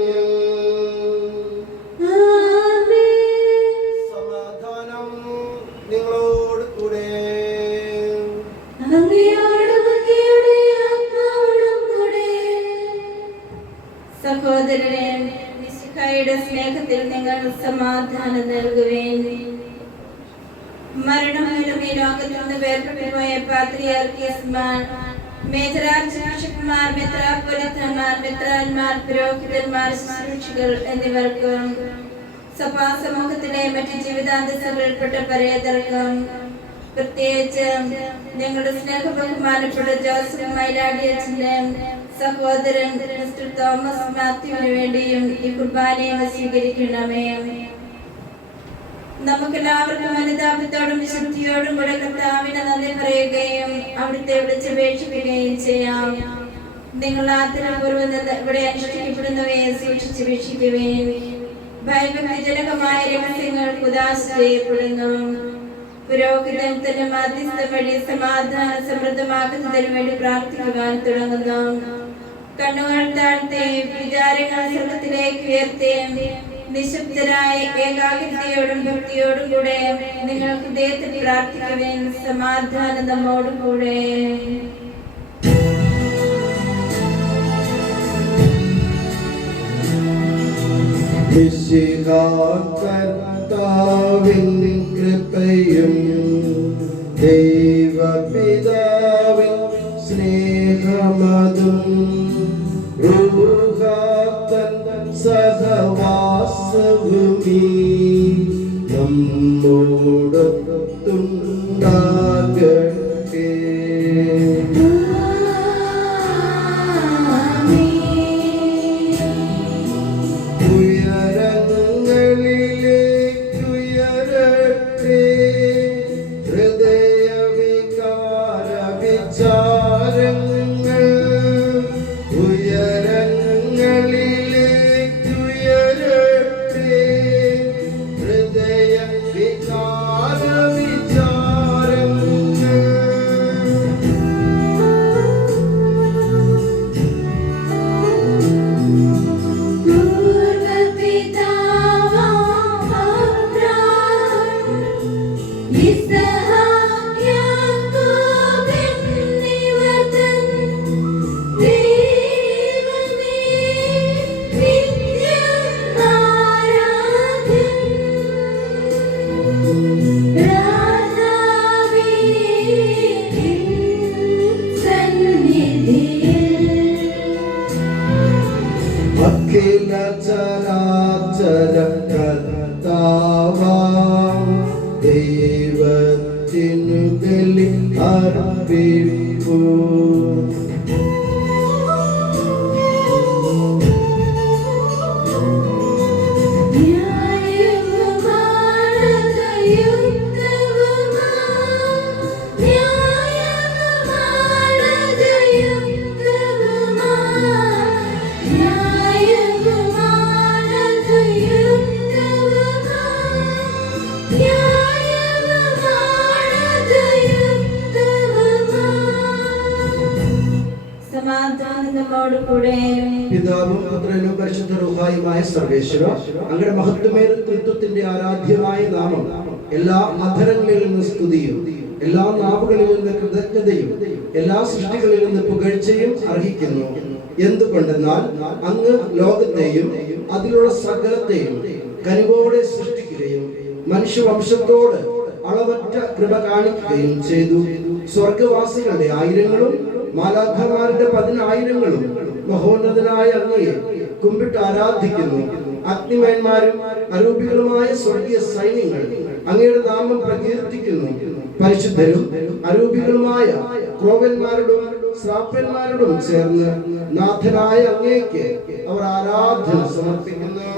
സമാധാനം നിങ്ങളോട് കൂടെ. സഹോദരനെ, മിശിഹായുടെ സ്നേഹത്തിൽ നിങ്ങൾ സമാധാനം നൽകുവേൻ. മരണമൂലം ഈ ലോകത്തിൽ നിന്ന് വേർപെട്ടുപോയ പാത്രിയാർക്കീസ്മാർ, മേജർ ആർച്ച് ബിഷപ്പുമാർ, മെത്രാപ്പൊലീത്തമാർ, മെത്രാന്മാർ, പുരോഹിതന്മാർ, ശുശ്രൂഷകർ എന്നിവർക്കും സഭാ സമൂഹത്തിലെ മറ്റ് ജീവിതാന്തസ്സുകളിൽപ്പെട്ട പരേതർക്കും, പ്രത്യേകിച്ച് ഞങ്ങളുടെ സ്നേഹ ബഹുമാനപ്പെട്ട ജോസഫ് മൈലാടി അച്ഛന്റെ സഹോദരൻ മിസ്റ്റർ തോമസ് മാത്യുവിന് വേണ്ടിയും ഈ കുർബാനയെ സ്വീകരിക്കണമേ. നമുക്കെല്ലാവർക്കും അനുതാപത്തോടും വിശുദ്ധിയോടും കൂടെ കർത്താവിന് നന്ദി പറയുകയും അവിടുത്തെ വിളിച്ചപേക്ഷിക്കുകയും ചെയ്യാം. നിങ്ങൾ ആദരപൂർവ്വം ഇവിടെ അനുഷ്ഠിക്കപ്പെടുന്നവയെ സൂക്ഷിച്ച് വീക്ഷിക്കുവേൻ. ഭയഭക്തിജനകമായ രഹസ്യങ്ങൾ ഉദാശ ചെയ്യപ്പെടുന്നു. പുരോഹിതൻ തന്റെ മധ്യസ്ഥ വഴി സമാധാന സമൃദ്ധമാക്കുന്നതിന് വേണ്ടി പ്രാർത്ഥിക്കുവാൻ തുടങ്ങുന്നു. കണ്ണുകൾ താഴ്ത്തി വിചാരങ്ങൾ സ്വർഗത്തിലേക്ക് ഉയർത്തി നിശബ്ദരായ ഏകാഗ്രതയോടും ഭക്തിയോടും കൂടെ നിങ്ങൾ ഹൃദയത്തിൽ പ്രാർത്ഥിക്കുവാൻ. സമാധാനം നമ്മോടും കൂടെ. കർത്താവിൻ കൃപയും ദൈവപിതാവിൻ സ്നേഹമതും റൂഹാതൻ സഹവാസവുമീ നമ്മോടൊത്തുണ്ടാകട്ടെ. അഖില ചരാചര കർത്താവാം ദൈവത്തിനു ബലി അർപ്പിപ്പൂ. നമ്മോട് കൂടെ. പിതാവും പുത്രനും പരിശുദ്ധ റൂഹായുമായ സർവേശ്വര, അങ്ങയുടെ മഹത്വമേറിയ തൃത്വത്തിന്റെ ആരാധ്യമായ നാമം എല്ലാ അധരങ്ങളിൽ നിന്ന് സ്തുതിയും എല്ലാ നാവുകളിൽ നിന്ന് കൃതജ്ഞതയും എല്ലാ സൃഷ്ടികളിൽ നിന്ന് പുകഴ്ചയും അർഹിക്കുന്നു. എന്തുകൊണ്ടെന്നാൽ അങ്ങ് ലോകത്തെയും അതിലുള്ള സകലത്തെയും കനിവോടെ സൃഷ്ടിക്കുകയും മനുഷ്യവംശത്തോട് അളവറ്റ കൃപ കാണിക്കുകയും ചെയ്തു. സ്വർഗവാസികളുടെ ആയിരങ്ങളും മാലാഖമാരുടെ 10,000ങ്ങളും മഹോന്നതനായ അങ്ങയെ കുമ്പിട്ട് ആരാധിക്കുന്നു. അഗ്നിമയന്മാരും അരൂപികളുമായ സ്വർഗീയ സൈന്യങ്ങൾ അങ്ങയുടെ നാമം പ്രകീർത്തിക്കുന്നു. പരിശുദ്ധരും അരൂപികളുമായ ക്രോവന്മാരോടും ശ്രാപ്പന്മാരോടും ചേർന്ന് നാഥനായ അങ്ങേക്ക് അവർ ആരാധന സമർപ്പിക്കുന്നു.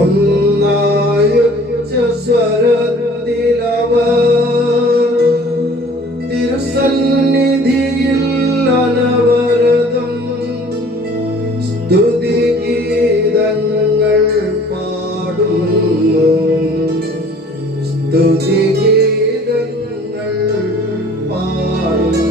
ഒന്നായുച്ച സ്വരത്തിലവർ തിരുസന്നിധിയിൽ അനവരതം സ്തുതിഗീതങ്ങൾ പാടുന്നു. സ്തുതിഗീതങ്ങൾ പാടുന്നു.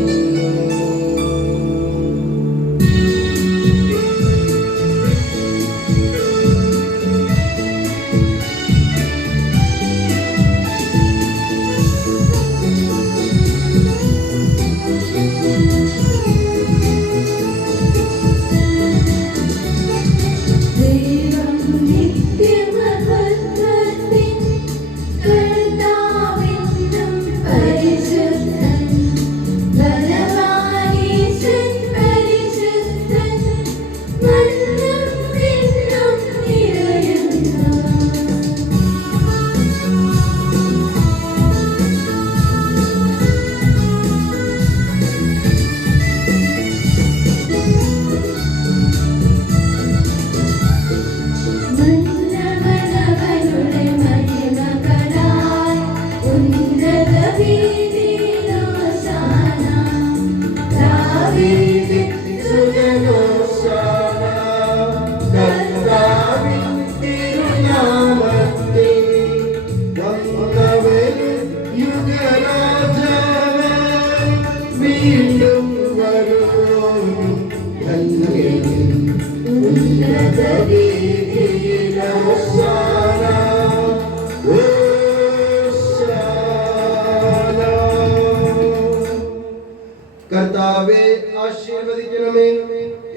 കർത്താവേ, ആശീർവദിക്കണമേ.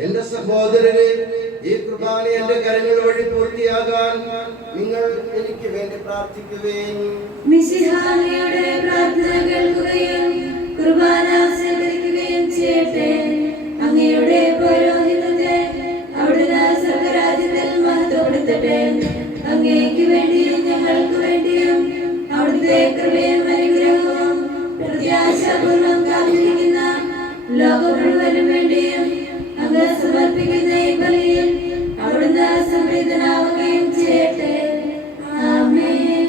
എന്റെ സഹോദരരെ, ഈ കുർബാന എന്റെ കരങ്ങൾ വഴി പൂർത്തിയാകാൻ നിങ്ങൾ എനിക്ക് വേണ്ടി പ്രാർത്ഥിക്കുകയും മിശിഹായുടെ പ്രാർത്ഥന കേൾക്കുകയും കുർബാന സ്വീകരിക്കുകയും ചെയ്യട്ടെ. അങ്ങയുടെ പൗരോഹിത്യത്തെ അവിടുന്ന് സ്വർഗ്ഗരാജ്യത്തിൽ മഹത്വപ്പെടുത്തട്ടെ. അങ്ങേക്ക് വേണ്ടിയും ഞങ്ങൾക്ക് വേണ്ടിയും അവിടുത്തെ കൃപയും അനുഗ്രഹവും പ്രത്യാശാപൂർവം കാത്തിരിക്കുന്ന ലോകം മുഴുവനും വേണ്ടിയും അങ്ങ് സമർപ്പിക്കുന്ന ഈ ബലിയിൽ അവിടുന്ന് സംപ്രീതനാവുകയും ചെയ്യട്ടെ. ആമേൻ.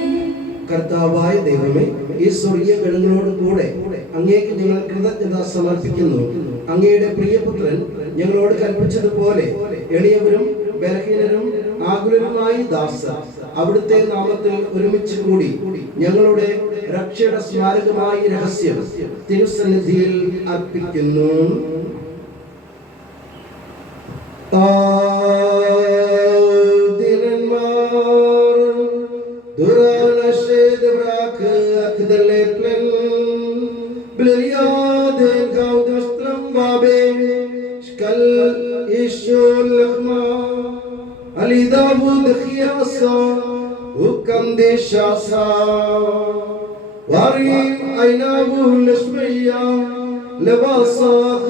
കർത്താവായ ദൈവമേ, ഈ സ്വർഗീയ ഗണങ്ങളോട് കൂടെ അങ്ങേക്ക് ഞങ്ങൾ കൃതജ്ഞത സമർപ്പിക്കുന്നു. അങ്ങയുടെ പ്രിയപുത്രൻ ഞങ്ങളോട് കൽപ്പിച്ചതുപോലെ എളിയവരും ബലഹീനരും ആകുലരുമായ ദാസർ അവിടുത്തെ നാമത്തിൽ ഒരുമിച്ച് കൂടി ഞങ്ങളുടെ രക്ഷയുടെ സ്മാരകമായ രഹസ്യം തിരുസന്നിധിയിൽ അർപ്പിക്കുന്നു. Ali Davud Khiyasa Hukam Deshasa Wari Ainabu Lishmiya Lebasakh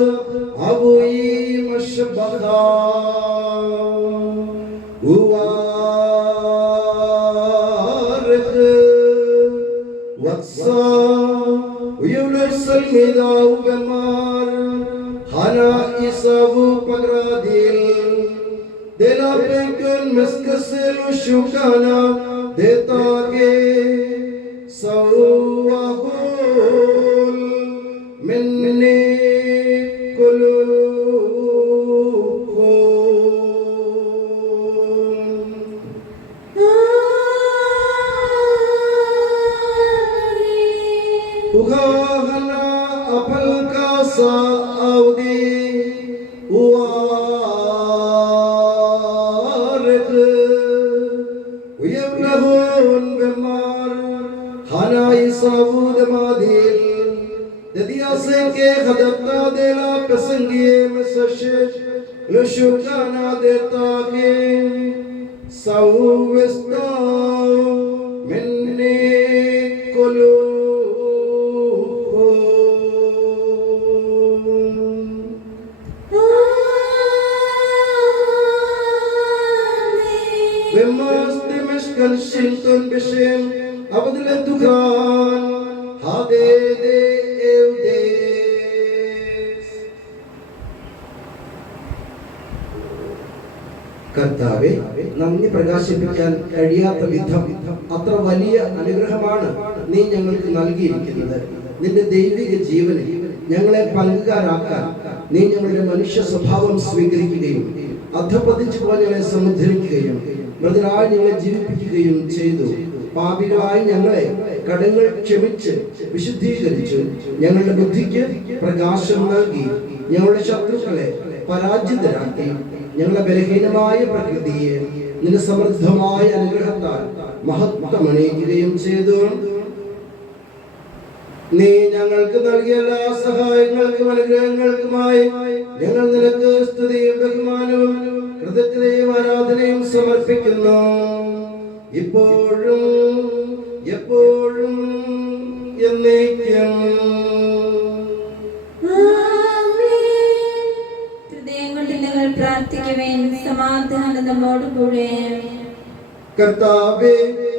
Abui Mashbakha Uwarikh Watsa Uyulur Salmida Ubemar Hana Isabu Pagradil Dela Penkun Meskasel Shukana Detage Sawahul Minni Kuluhum बेमार हानाई साबूद मादिल ददिया से के खदता देला पसंगिए मसशे लशुकाना देता के साउस्ता मिन्ने कोलो كان شنتون بشم أبدل الدخان هذا കർത്താവേ, നന്ദി പ്രകാശിപ്പിക്കാൻ കഴിയാത്ത വിധം അത്ര വലിയ അനുഗ്രഹമാണ് നീ ഞങ്ങൾക്ക് നൽകിയിരിക്കുന്നത്. നിന്റെ ദൈവിക ജീവനിൽ ഞങ്ങളെ പങ്കുകാരാക്കാൻ നീ ഞങ്ങളുടെ മനുഷ്യ സ്വഭാവം സ്വീകരിക്കുകയും അധപതിച്ചു പോയ ഞങ്ങളെ സമുദ്ധരിക്കുകയും മൃതരായി ഞങ്ങളെ ജീവിപ്പിക്കുകയും ചെയ്തു. പാപികളായി ഞങ്ങളെ കടങ്ങൾ ക്ഷമിച്ച് വിശുദ്ധീകരിച്ചു. ഞങ്ങളുടെ ബുദ്ധിക്ക് പ്രകാശം നൽകി. ഞങ്ങളുടെ ശത്രുക്കളെ പരാജിതരാക്കി. ഞങ്ങളുടെ ബലഹീനമായ പ്രകൃതിയെ നിന്റെ സമൃദ്ധമായ അനുഗ്രഹത്താൽ മഹത്വമണിയിക്കുകയും ചെയ്തു. നീ ഞങ്ങൾക്ക് നൽകിയ എല്ലാ സഹായങ്ങൾക്കും അനുഗ്രഹങ്ങൾക്കുമായി ഞങ്ങൾ നിനക്ക് സ്തുതിയും ബഹുമാനവും കൃതജ്ഞതയും ആരാധനയും സമർപ്പിക്കുന്നു. ഇപ്പോഴും എപ്പോഴും എന്നേക്കും. കർത്താവേ,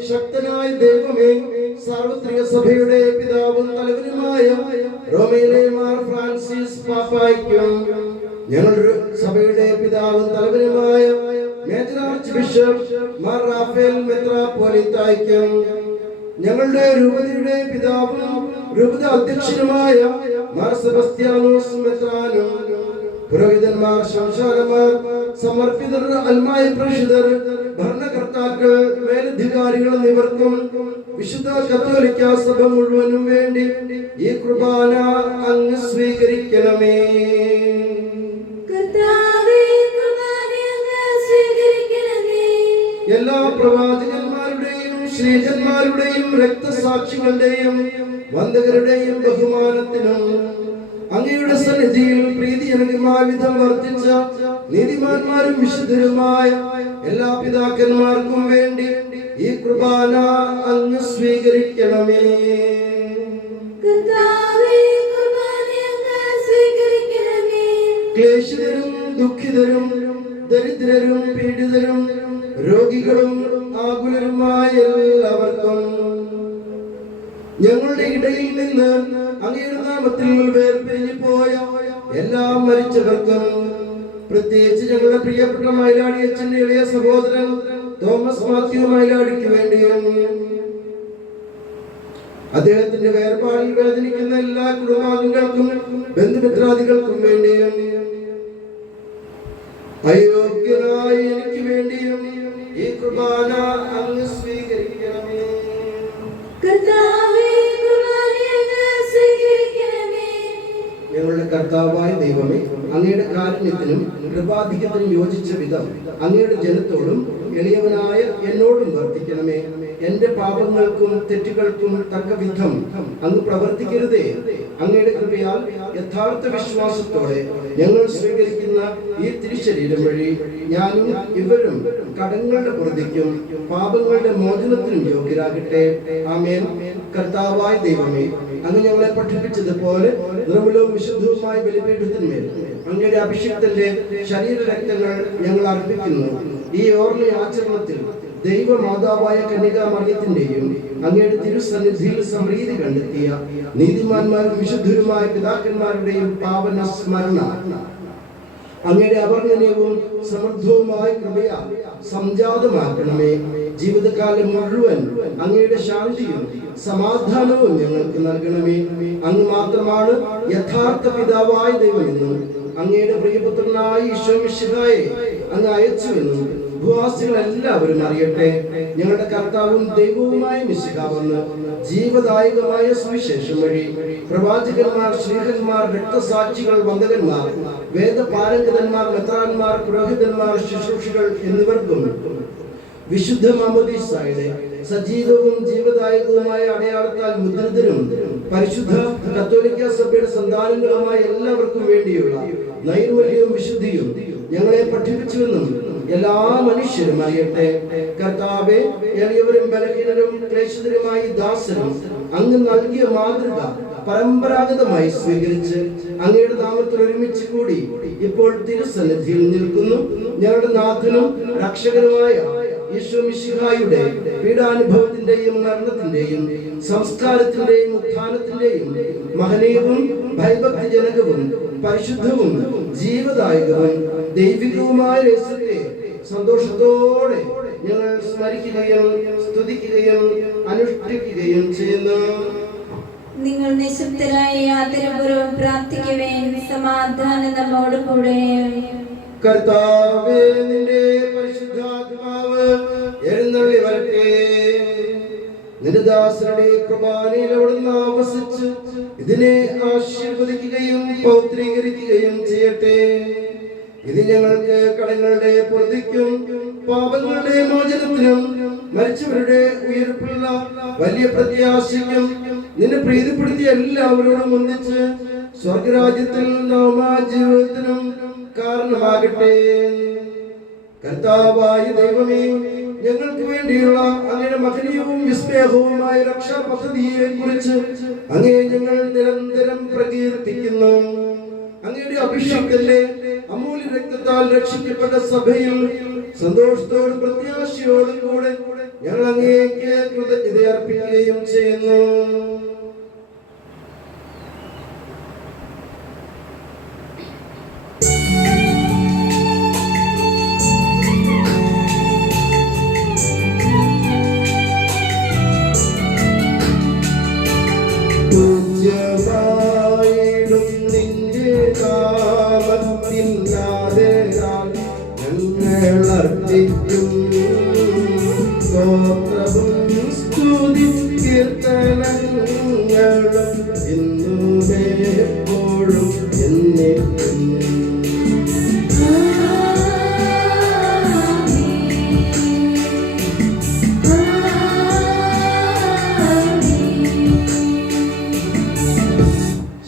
ശക്തനായ ദൈവമേ, സാർവത്രിക സഭയുടെ പിതാവും തലവനുമായ റോമയിലെ മാർ ഫ്രാൻസിസ് പാപ്പായ്ക്കും ഞങ്ങളുടെ സഭയുടെ പിതാവും തലവനുമായ major archbishop Mar Raphael മെത്രാപ്പോലീത്തായ്ക്കും ഞങ്ങളുടെ രൂപതയുടെ പിതാവും രൂപത അധ്യക്ഷനുമായ മാർ സെബസ്ത്യാനോസ് മെത്രാനും പുരോഹിതന്മാർ, ശംശാനമാർ, സമർപ്പിതർ, അൽമായ പ്രേക്ഷിതർ, ഭരണകർത്താക്കൾ, മേലധികാരികൾ എന്നിവർക്കും വിശുദ്ധ കത്തോലിക്ക സഭ മുഴുവനും വേണ്ടി ഈ കുർബാന അങ്ങ് സ്വീകരിക്കണമേ. എല്ലാ പ്രവാചകന്മാരുടെയും ശ്രീജന്മാരുടെയും രക്തസാക്ഷികളുടെയും വന്ദകരുടെയും ബഹുമാനത്തിനും അങ്ങയുടെ സന്നിധിയിൽ പ്രീതിജനകമായ വിധം വർദ്ധിച്ച നീതിമാന്മാരും വിശുദ്ധരുമായ എല്ലാ പിതാക്കന്മാർക്കും വേണ്ടി ഈ കുർബാന അങ്ങ് സ്വീകരിക്കണമേ. ക്ലേശിതരും ദുഃഖിതരും ദരിദ്രരും പീഡിതരും രോഗികളും ആകുലരുമായ എല്ലാവർക്കും ഞങ്ങളുടെ ഇടയിൽ നിന്ന് അങ്ങയുടെ നാമത്തിൽ വേർപിരിഞ്ഞു പോയ എല്ലാ മരിച്ചവർക്കും, പ്രത്യേകിച്ച് ഞങ്ങളുടെ പ്രിയപ്പെട്ട മൈലാടി അച്ഛന്റെ ഇളയ സഹോദരൻ തോമസ് മാത്യു മൈലാടിക്ക് വേണ്ടിയും അദ്ദേഹത്തിന്റെ വേർപാടിൽ വേദനിക്കുന്ന എല്ലാ കുടുംബാംഗങ്ങൾക്കും ബന്ധുമിത്രാദികൾക്കും വേണ്ടിയും അയോഗ്യനായ എനിക്ക് വേണ്ടിയും ഈ കുർബാന അങ്ങ് സ്വീകരിക്കണമേ. ഞങ്ങളുടെ കർത്താവായ ദൈവമേ, അങ്ങയുടെ കാരുണ്യത്തിനും കൃപാധികത്തിനും യോജിച്ച വിധം അങ്ങയുടെ ജനത്തോടും എളിയവനായ എന്നോടും വർത്തിക്കണമേ. എന്റെ പാപങ്ങൾക്കും തെറ്റുകൾക്കും തക്ക വിധം അങ്ങ് പ്രവർത്തിക്കരുതേ. അങ്ങയുടെ കൃപയാൽ യഥാർത്ഥ വിശ്വാസത്തോടെ ഞങ്ങൾ സ്വീകരിക്കുന്ന ഈ തിരുശരീരം വഴി ഞാനും ഇവരും കടങ്ങളുടെ പുറത്തേക്കും പാപങ്ങളുടെ മോചനത്തിനും യോഗ്യരാകട്ടെ. ആമേൻ. കർത്താവായ ദൈവമേ, അങ്ങ് ഞങ്ങളെ പഠിപ്പിച്ചതുപോലെ നിർമ്മലവും വിശുദ്ധവുമായ ബലിപീഠത്തിന്മേൽ അങ്ങയുടെ അഭിഷേകത്തിന്റെ ശരീരരക്തങ്ങൾ ഞങ്ങൾ അർപ്പിക്കുന്നു. ഈ ഓർമ്മ ആചരണത്തിൽ ദൈവമാതാവായ കന്യകാമറിയത്തിന്റെയും അങ്ങയുടെ തിരുസന്നിധിയിൽ സമൃദ്ധി കണ്ടെത്തിയ നീതിമാന്മാരും വിശുദ്ധരുമായ പിതാക്കന്മാരുടെയും പാവന സ്മരണ അങ്ങയുടെ അവർണ്ണനീയവും സമൃദ്ധവുമായ കൃപയാൽ സംജാതമാക്കണമേ. ജീവിതകാലം മുഴുവൻ അങ്ങയുടെ ശാന്തിയും സമാധാനവും ഞങ്ങൾക്ക് നൽകണമേ. അങ്ങ് മാത്രമാണ് യഥാർത്ഥ പിതാവായ ദൈവമെന്നും അങ്ങയുടെ പ്രിയപുത്രനായ ഈശോ മിശിഹായെ അങ്ങ് അയച്ചുവെന്നും ഭൂവാസികൾ എല്ലാവരും അറിയട്ടെ. ഞങ്ങളുടെ കർത്താവും ദൈവവുമായ മിശിഹാ വന്ന് ജീവദായകമായ സുവിശേഷം വഴി പ്രവാചകന്മാർ, ശ്രീഹന്മാർ, രക്തസാക്ഷികൾ, വന്ദകന്മാർ, വേദപാരംഗതന്മാർ, മെത്രാന്മാർ, പുരോഹിതന്മാർ, ശുശ്രൂഷികൾ എന്നിവർക്കും വിശുദ്ധ മാമോദീസായുടെ സജീവവും ജീവദായകവുമായ അടയാളത്താൽ മുദ്രിതരും പരിശുദ്ധ കത്തോലിക്ക സഭയുടെ സന്താനങ്ങളുമായ എല്ലാവർക്കും വേണ്ടിയുള്ള നൈർമല്യവും വിശുദ്ധിയും ഞങ്ങളെ പഠിപ്പിച്ചുവെന്നും എല്ലാ മനുഷ്യരും അറിയട്ടെ. കർത്താവേ, എളിയവരും ബലഹീനരും ക്ലേശിതരുമായി ദാസരും അങ്ങ് നൽകിയ മാതൃക പരമ്പരാഗതമായി സ്വീകരിച്ച് അങ്ങയുടെ നാമത്തിൽ ഒരുമിച്ച് കൂടി ഇപ്പോൾ തിരുസന്നിധിയിൽ നിൽക്കുന്നു. ഞങ്ങളുടെ നാഥനും രക്ഷകനുമായ യേശു മിശിഹായുടെ പീഡാനുഭവത്തിന്റെയും മരണത്തിന്റെയും സംസ്കാരത്തിന്റെയും ഉത്ഥാനത്തിന്റെയും മഹനീയവും ഭയഭക്തിജനകവും പരിശുദ്ധവും ജീവദായകവും ദൈവികവുമായ രഹസ്യത്തെ സന്തോഷത്തോടെ ഞങ്ങൾ സ്മരിക്കുകയും സ്തുതിക്കുകയും അനുഷ്ഠിക്കുകയും ചെയ്യുന്നു. നിങ്ങൾ നിശബ്ദരായി ആദരപൂർവ്വം പ്രാർത്ഥിക്കുവേൻ. സമാധാനം നമ്മോട് കൂടെ. കർത്താവേ, നിന്റെ പരിശുദ്ധാത്മാവ് എഴുന്നള്ളി വരട്ടെ. നിന്റെ ദാസരുടെ കുർബാനയിൽ അവിടുന്ന് ആവസിച്ച് ഇതിനെ ആശീർവദിക്കുകയും പൗത്രീകരിക്കുകയും ചെയ്യട്ടെ. ഇത് ഞങ്ങൾക്ക് കടങ്ങളുടെ പൊറുതിക്കും പാപങ്ങളുടെ മോചനത്തിനും മരിച്ചവരുടെ ഉയർപ്പുള്ള വലിയ പ്രത്യാശയ്ക്കും നിന്നെ പ്രീതിപ്പെടുത്തിയ എല്ലാവരോടും ഒന്നിച്ച് സ്വർഗരാജ്യത്തിൽ ജീവിതത്തിനും കാരണമാകട്ടെ. കർത്താവായ ദൈവമേ, ഞങ്ങൾക്ക് വേണ്ടിയുള്ള അങ്ങയുടെ മഹനീയവും വിസ്മയവുമായ രക്ഷാ പദ്ധതിയെ കുറിച്ച് അങ്ങേ ഞങ്ങൾ നിരന്തരം പ്രകീർത്തിക്കുന്നു. അങ്ങയുടെ അഭിഷേകത്തിന്റെ അമൂല്യ രക്തത്താൽ രക്ഷിക്കപ്പെട്ട സഭയിൽ സന്തോഷത്തോടും പ്രത്യാശയോടും കൂടെ ഞങ്ങൾ അങ്ങേക്ക് കൃതജ്ഞത അർപ്പിക്കുകയും ചെയ്യുന്നു.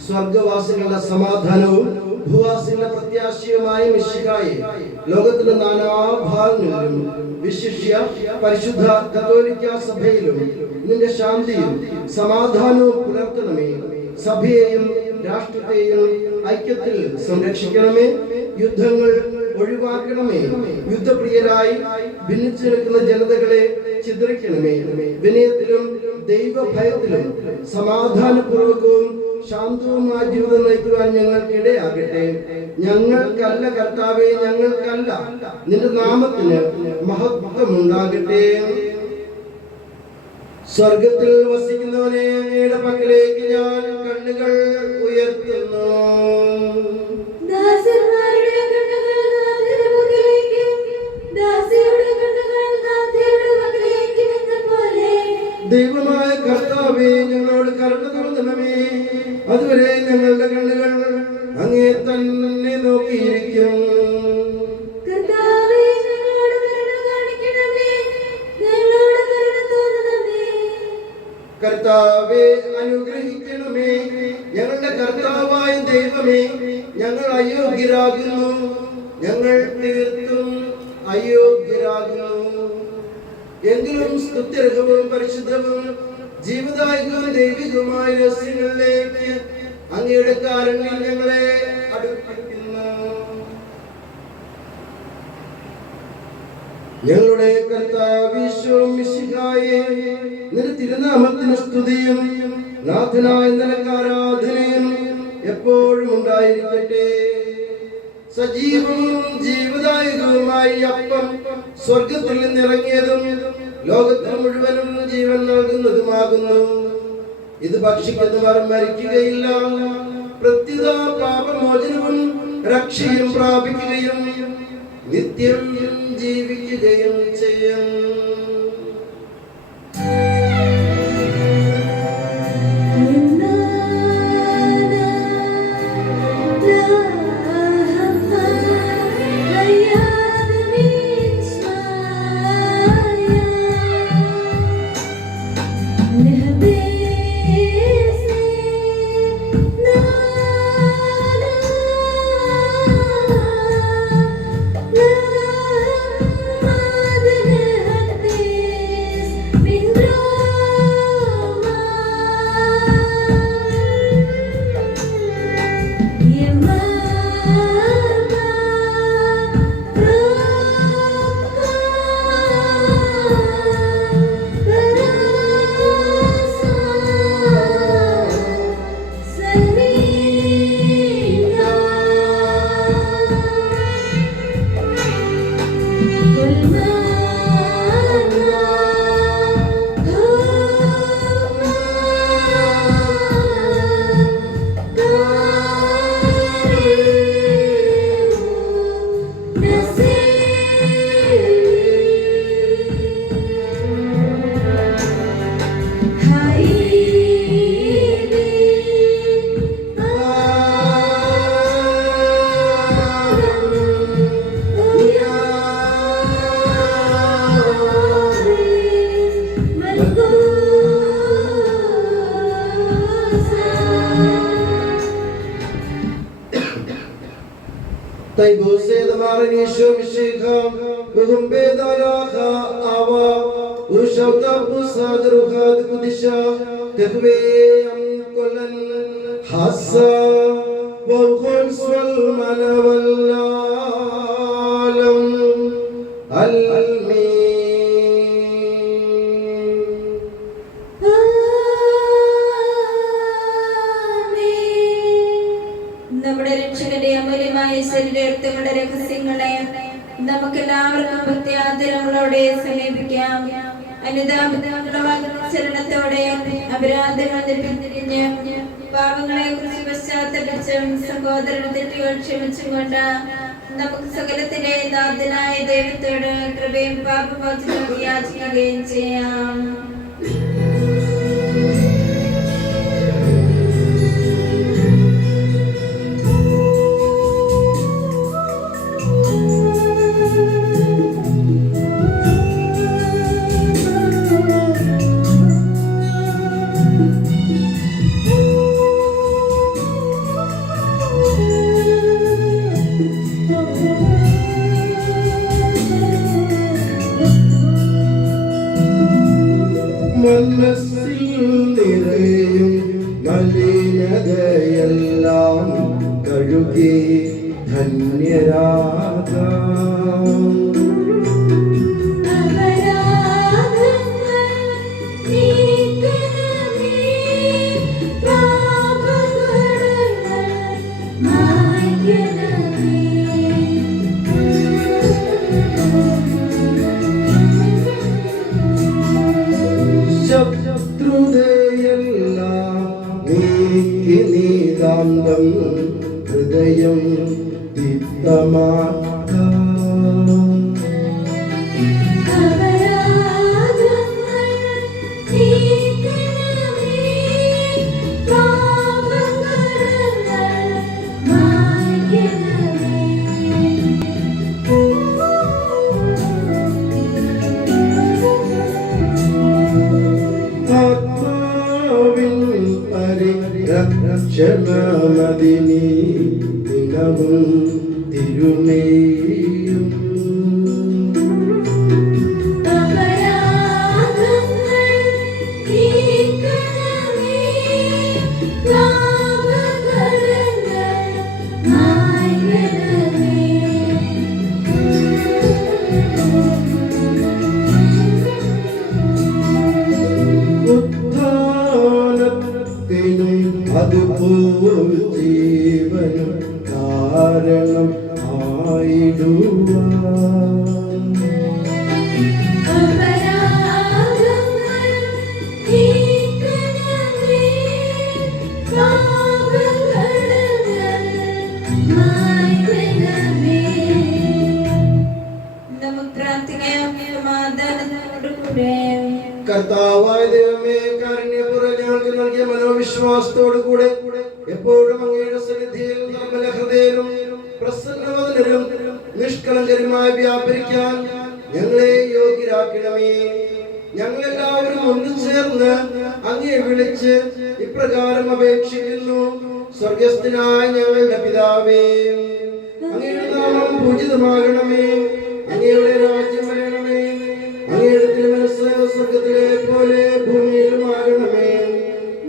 സ്വർഗവാസികളുടെ സമാധാനവും ഭൂവാസികളുടെ പ്രത്യാശയുമായ മിശിഹായെ ലോകത്തിന്റെ നാനാഭാഗങ്ങളിലും വിശിഷ്യ പരിശുദ്ധ കത്തോലിക്ക സഭയിലും നിന്റെ ശാന്തിയും സമാധാനവും പുലർത്തണമേ. സഭയെയും രാഷ്ട്രത്തെയും ഐക്യത്തിൽ സംരക്ഷിക്കണമേ. യുദ്ധങ്ങൾ ഒഴിവാക്കണമേ. യുദ്ധപ്രിയരായി ഭിന്നിച്ചു നിൽക്കുന്ന ജനതകളെ ചിത്രിക്കണമേ. വിനയത്തിലും ദൈവഭയത്തിലും സമാധാനപൂർവകവും ശാന്തവുമായ ജീവിതം നയിക്കുവാൻ ഞങ്ങൾക്കിടയാകട്ടെ. ഞങ്ങൾക്കല്ല കർത്താവേ, ഞങ്ങൾക്കല്ല, നിന്റെ നാമത്തിന് മഹത്വമുണ്ടാകട്ടെ. സ്വർഗത്തിൽ വസിക്കുന്നവനെ അങ്ങയുടെ പക്കലേക്ക് ഞാൻ കണ്ണുകൾ ഉയർത്തുന്നു. ദൈവമായ കർത്താവേ, ഞങ്ങളോട് കരുണ തോന്നണമേ. അതുവരെ ഞങ്ങളുടെ കണ്ണുകൾ അങ്ങേ തന്നെ നോക്കിയിരിക്കും. കർത്താവേ, അനുഗ്രഹിക്കണമേ. ഞങ്ങളുടെ കർത്താവായ ദൈവമേ, ഞങ്ങൾ അയോഗ്യരാകുന്നു, ഞങ്ങൾ തീർത്തും അയോഗ്യരാകുന്നു. എങ്കിലും സ്തുത്യർഹവും പരിശുദ്ധവും ജീവദായകവും ദൈവികവുമായ രഹസ്യങ്ങളിലേക്ക് അങ്ങയുടെ കാരുണ്യം ഞങ്ങളെ അടുപ്പിക്കുന്നു. ഞങ്ങളുടെ കർത്താവീശോ മിശിഹായേ, നിന്റെ തിരുനാമത്തിന് സ്തുതിയും നാഥനായ നിനക്ക് ആരാധനയും എപ്പോഴും ഉണ്ടായിരിക്കട്ടെ. സജീവവും ജീവദായകവുമായി അപ്പം സ്വർഗത്തിൽ നിന്നിറങ്ങിയതും ലോകത്തിന് മുഴുവനും ജീവൻ നൽകുന്നതുമാകുന്നു. ഇത് ഭക്ഷിക്കുന്നവർ മരിക്കുകയില്ല, പ്രത്യുത പാപമോചനവും രക്ഷയും പ്രാപിക്കുകയും നിത്യം ജീവിക്കുകയും ചെയ്യും. നമ്മുടെ രക്ഷകന്റെ അമൂല്യമായ ശരീരങ്ങളുടെ രഹസ്യങ്ങളെ നമുക്കെല്ലാവർക്കും പ്രത്യാദരങ്ങളോടെ സമീപിക്കാം. അനുതാപത്തോടെ അപരാധങ്ങൾ പിന്തിരിഞ്ഞ് പാപങ്ങളെ കുറിച്ച് പശ്ചാത്തപിച്ചും സഹോദരൻ തെറ്റുകൾ ക്ഷമിച്ചും കൊണ്ട് നമുക്ക് സകലത്തിന്റെ നാഥനായ ദൈവത്തോട് കൃപയും പാപമോചനവും യാചിക്കുകയും ചെയ്യാം. മനസ്സിൽ നിറയും മലിനതയെല്ലാം കഴുകി ധന്യരാകാം. ശത്രുതയെല്ലാം നീക്കി നീതാന്തം ഹൃദയം ദീപ്തമാക്കാം. രക്ഷണമതിനി ദിനവും തിരുമേയും അതുപോൽ ജീവനും കാരണം ആയിടുവാൻ. കർത്താവായ ദൈവമേ, കാരുണ്യപൂർവ്വം ഞങ്ങൾക്ക് നൽകിയ മനോവിശ്വാസത്തോടു കൂടെ എപ്പോഴും അങ്ങയുടെ സന്നിധിയിൽ നിർമ്മല ഹൃദയരും പ്രസന്നവദനരും നിഷ്കളങ്കരുമായി വ്യാപരിക്കാൻ ഞങ്ങളെ യോഗ്യരാക്കണമേ. ഞങ്ങളെല്ലാവരും ഒന്നു ചേർന്ന് അങ്ങയെ വിളിച്ച് ഇപ്രകാരം അപേക്ഷിക്കുന്നു. സ്വർഗസ്ഥനായ ഞങ്ങളുടെ പിതാവേ, അങ്ങയുടെ നാമം പൂജിതമാകണമേ. അങ്ങയുടെ രാജ്യം വരണമേ. അങ്ങയുടെ തിരുമനസ്സ് സ്വർഗത്തിലെ പോലെ ഭൂമിയിലുമാകണമേ.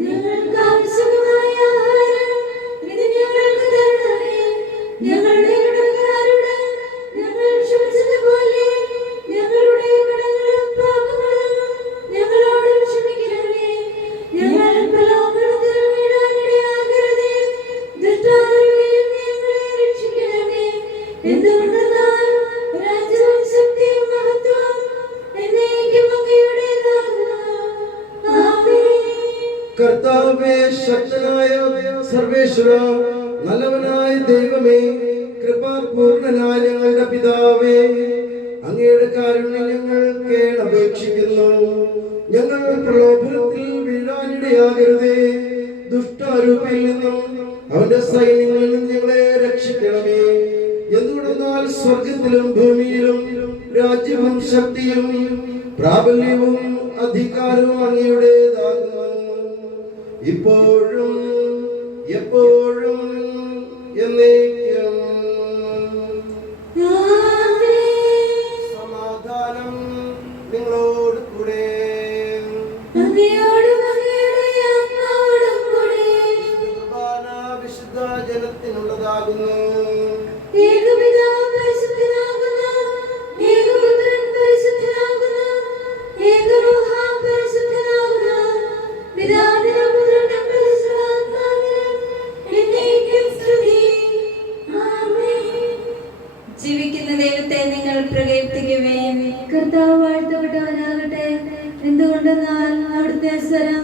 ഞങ്ങൾക്ക് ആവശ്യമായ ആഹാരം ഇന്ന് ഞങ്ങൾക്ക് തരണമേ. ഞങ്ങളുടെ കടക്കാരോട് ഞങ്ങൾ ക്ഷമിച്ചതുപോലെ ഞങ്ങളുടെ കടങ്ങളും പാപങ്ങളും ഞങ്ങളോട് ക്ഷമിക്കണമേ. ഞങ്ങൾ പ്രലോഭനത്തിൽ വീഴാനിടയാകരുതേ. ദുഷ്ടാരൂപിയിൽ ഞങ്ങളെ രക്ഷിക്കണമേ. എന്തുകൊണ്ടെന്നാൽ രാജ്യവും ശക്തിയും മഹത്വവും എന്നേക്കും അങ്ങയുടേതാകുന്നു. ആമേൻ. കർത്താവേ, ശക്തനായ സർവേശ്വര, നല്ലവനായ ദൈവമേ, കൃപാപൂർണനായ ഞങ്ങളുടെ പിതാവേ, അങ്ങയുടെ കാരുണ്യം ഞങ്ങൾ കേണപേക്ഷിക്കുന്നു. ഞങ്ങൾ പ്രലോഭനത്തിൽ വീഴാനിടയാകരുതേ. ദുഷ്ടാരൂപിയിൽ നിന്നും അവന്റെ സൈന്യങ്ങളിൽ നിന്നും ഞങ്ങളെ രക്ഷിക്കണമേ. എന്തുകൊണ്ടെന്നാൽ സ്വർഗത്തിലും ഭൂമിയിലും രാജ്യവും ശക്തിയും പ്രാബല്യവും അധികാരവും അങ്ങയുടേതാകുന്നു, ഇപ്പോഴും എപ്പോഴും എന്നേക്കും. സമാധാനം നിങ്ങളോട് കൂടെ. കുർബാന വിശുദ്ധ ജനത്തിനുള്ളതാകുന്നു. ജീവിക്കുന്ന ദൈവത്തെ നിങ്ങൾ പ്രകീർത്തിക്കുവേൻ. കർത്താവ് വാഴ്ത്തപ്പെട്ടവനാകട്ടെ. എന്തുകൊണ്ടെന്നാൽ അവിടുത്തെ സ്വരം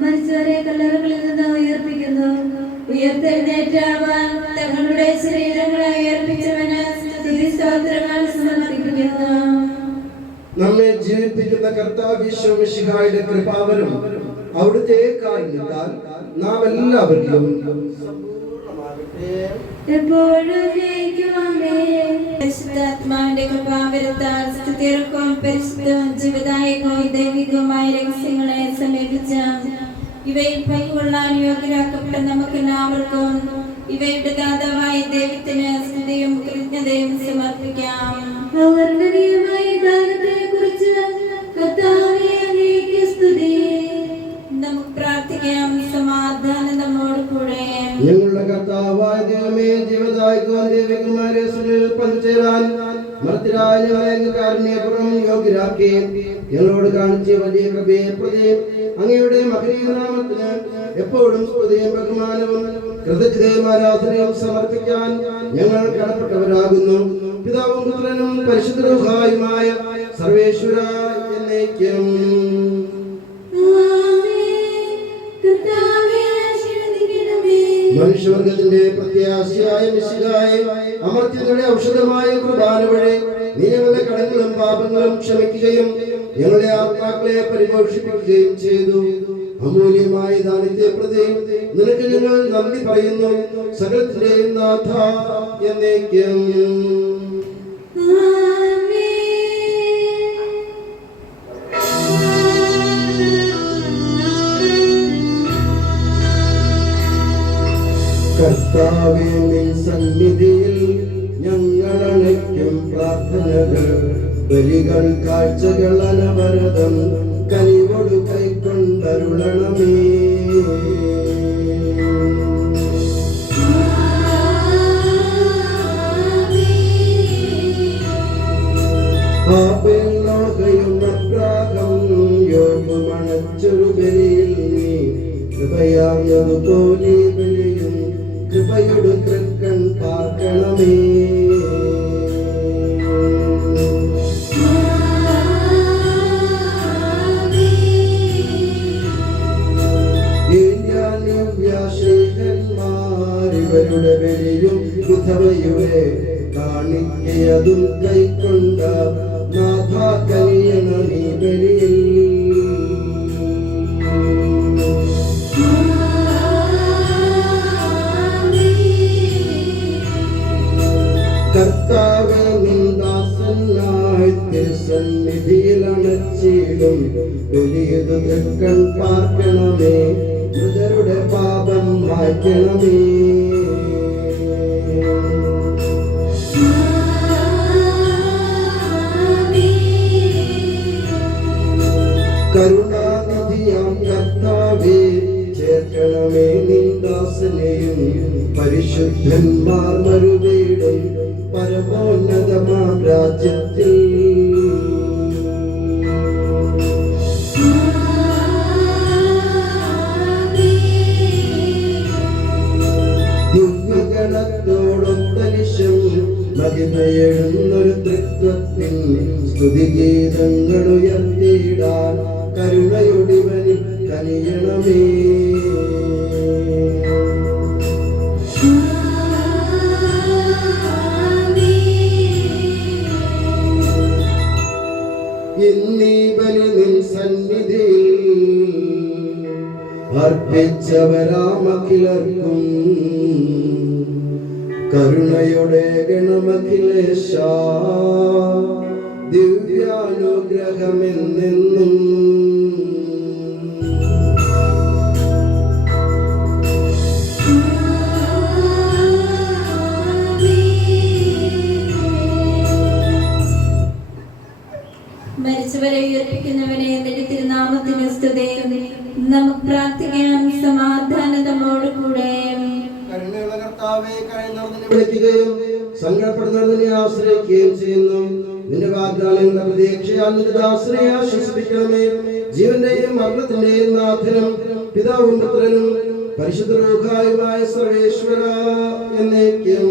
മരിച്ചവരെ കല്ലറകളിൽ നിന്ന് ഉയർപ്പിക്കുന്നു. ഉയർത്തെഴുന്നേറ്റവൻ തങ്ങളുടെ ശരീരങ്ങളെ ഉയർപ്പിച്ചവന് സ്തുതി സ്തോത്രങ്ങൾ സമർപ്പിക്കുന്നു. നമ്മെ ജീവിപ്പിക്കുന്ന കർത്താവ് ഈശോ മിശിഹായുടെ കൃപാവരം അവിടുത്തെ കാരുണ്യത്താൽ നാം എല്ലാവരിലും സമ്പൂർണ്ണമാകട്ടെ. എപ്പോഴും പരിശുദ്ധാത്മാവിന്റെ കൃപാവരത്താൽ സ്തുതിർക്കും പരിശുദ്ധവും ജീവദായകവും ദൈവികവുമായ രഹസ്യങ്ങളെ സമീപിച്ച ഇവയിൽ പങ്കുകൊള്ളാൻ യോഗ്യരാക്കപ്പെട്ട നമുക്ക് എല്ലാവർക്കും ഇവയുടെ ദാതാവായ ദൈവത്തിന് സ്തുതിയും കൃതജ്ഞതയും സമർപ്പിക്കാം. നമുക്ക് പ്രാർത്ഥിക്കാം. സമാധാനം നമ്മോട് കൂടെ. ഞങ്ങളുടെ കർത്താവായ ദൈവമേ, ജീവദായകവും ദൈവികവുമായ സുനിൽ പങ്കുചേരാൻ മർത്യരായ ഞങ്ങളെ കാരുണ്യപുറം യോഗ്യരാക്കി ഞങ്ങളോട് കാണിച്ച വലിയ കൃപയെ പ്രതി അങ്ങയുടെ മഹനീയ നാമത്തിന് എപ്പോഴും സ്തുതിയും ബഹുമാനവും കൃതജ്ഞതയും ആരാധനയും സമർപ്പിക്കാൻ ഞങ്ങൾ കടപ്പെട്ടവരാകുന്നു. പിതാവും പുത്രനും പരിശുദ്ധ റൂഹായുമായ സർവേശ്വര എന്നേക്കും. മനുഷ്യവർഗത്തിന്റെ പ്രത്യാശയായ മിശിഹായെ, അമർത്യങ്ങളുടെ ഔഷധമായ കുർബാന വഴി നീ ഞങ്ങളുടെ കടങ്ങളും പാപങ്ങളും ക്ഷമിക്കുകയും ഞങ്ങളുടെ ആത്മാക്കളെ പരിപോഷിപ്പിക്കുകയും ചെയ്തു. അമൂല്യമായ ദാനത്തെ പ്രതി നിനക്ക് ഞങ്ങൾ നന്ദി പറയുന്നു. സകലത്തിന്റെയും നാഥ എന്നേക്കും. കർത്താവേ, നിൻ സന്നിധിയിൽ ഞങ്ങളണയ്ക്കും പ്രാർത്ഥനകൾ, ബലികൾ, കാഴ്ചകൾ അനവരതം കനിവോട് കൈക്കൊണ്ടരുളണമേ. ആപേലോകയും അപ്രാഗം യോഗമണച്ചൊരു ബലിയിൽ നീ കൃപയായതുപോലെ ബലിയും കൃപയുടെ തൃക്കൺ പാർക്കണമേ. ഇവരുടെ ബലിയും വിധവയുടെ കാണിക്കയതും കൈക്കൊണ്ട നാഥ കനിയണ നീ ബലിയിൽ. കർത്താവേ, നിൻ ദാസനായി തിരുസന്നിധിയിൽ അണച്ചിടും പാർക്കണമേ, മൃതരുടെ പാപം മായ്ക്കണമേ. കരുണാനിധിയാം കർത്താവേ, ചേർക്കണമേ നിന്ദാസനെയും പരിശുദ്ധന്മാർ മരുവീടും പരമോന്നതമാം രാജ്യത്തിൽ. ദിവ്യഗണത്തോടൊത്തനിശം മഹിമയെഴുന്നൊരു തൃത്വത്തിൻ സ്തുതിഗീതങ്ങൾ ഉയർത്തിയിടാൻ കരുണയൊടിവനിൽ കനിയണമേ. ഇന്നീ ബലി നിൻ സന്നിധിയിൽ അർപ്പിച്ചവരാമഖിലർക്കും കരുണയുടെ ഗണമഖിലേശ ദിവ്യാനുഗ്രഹമെന്നെന്നും. മരിച്ചവരെ ഉയർപ്പിക്കുന്നവനെ നിന്റെ തിരുനാമത്തിന് സ്തുതി. നമുക്ക് പ്രാർത്ഥിക്കാം. സമാധാനം നമ്മോടുകൂടെ. കരുണയുള്ള കർത്താവേ, കഴിയുന്നവരെ വിളിക്കുകയും സങ്കടപ്പെടുന്നവരെ ആശ്രയിക്കുകയും ചെയ്യുന്നു. നിന്റെ വാഗ്ദാനങ്ങളുടെ പ്രതീക്ഷയാൽ നിന്റെ ദാസനെ ആശ്വസിപ്പിക്കണമേ. ജീവന്റെയും മരണത്തിന്റെയും നാഥനും പിതാവും പുത്രനും പരിശുദ്ധ റൂഹായുമായ സർവേശ്വര എന്നേക്കും.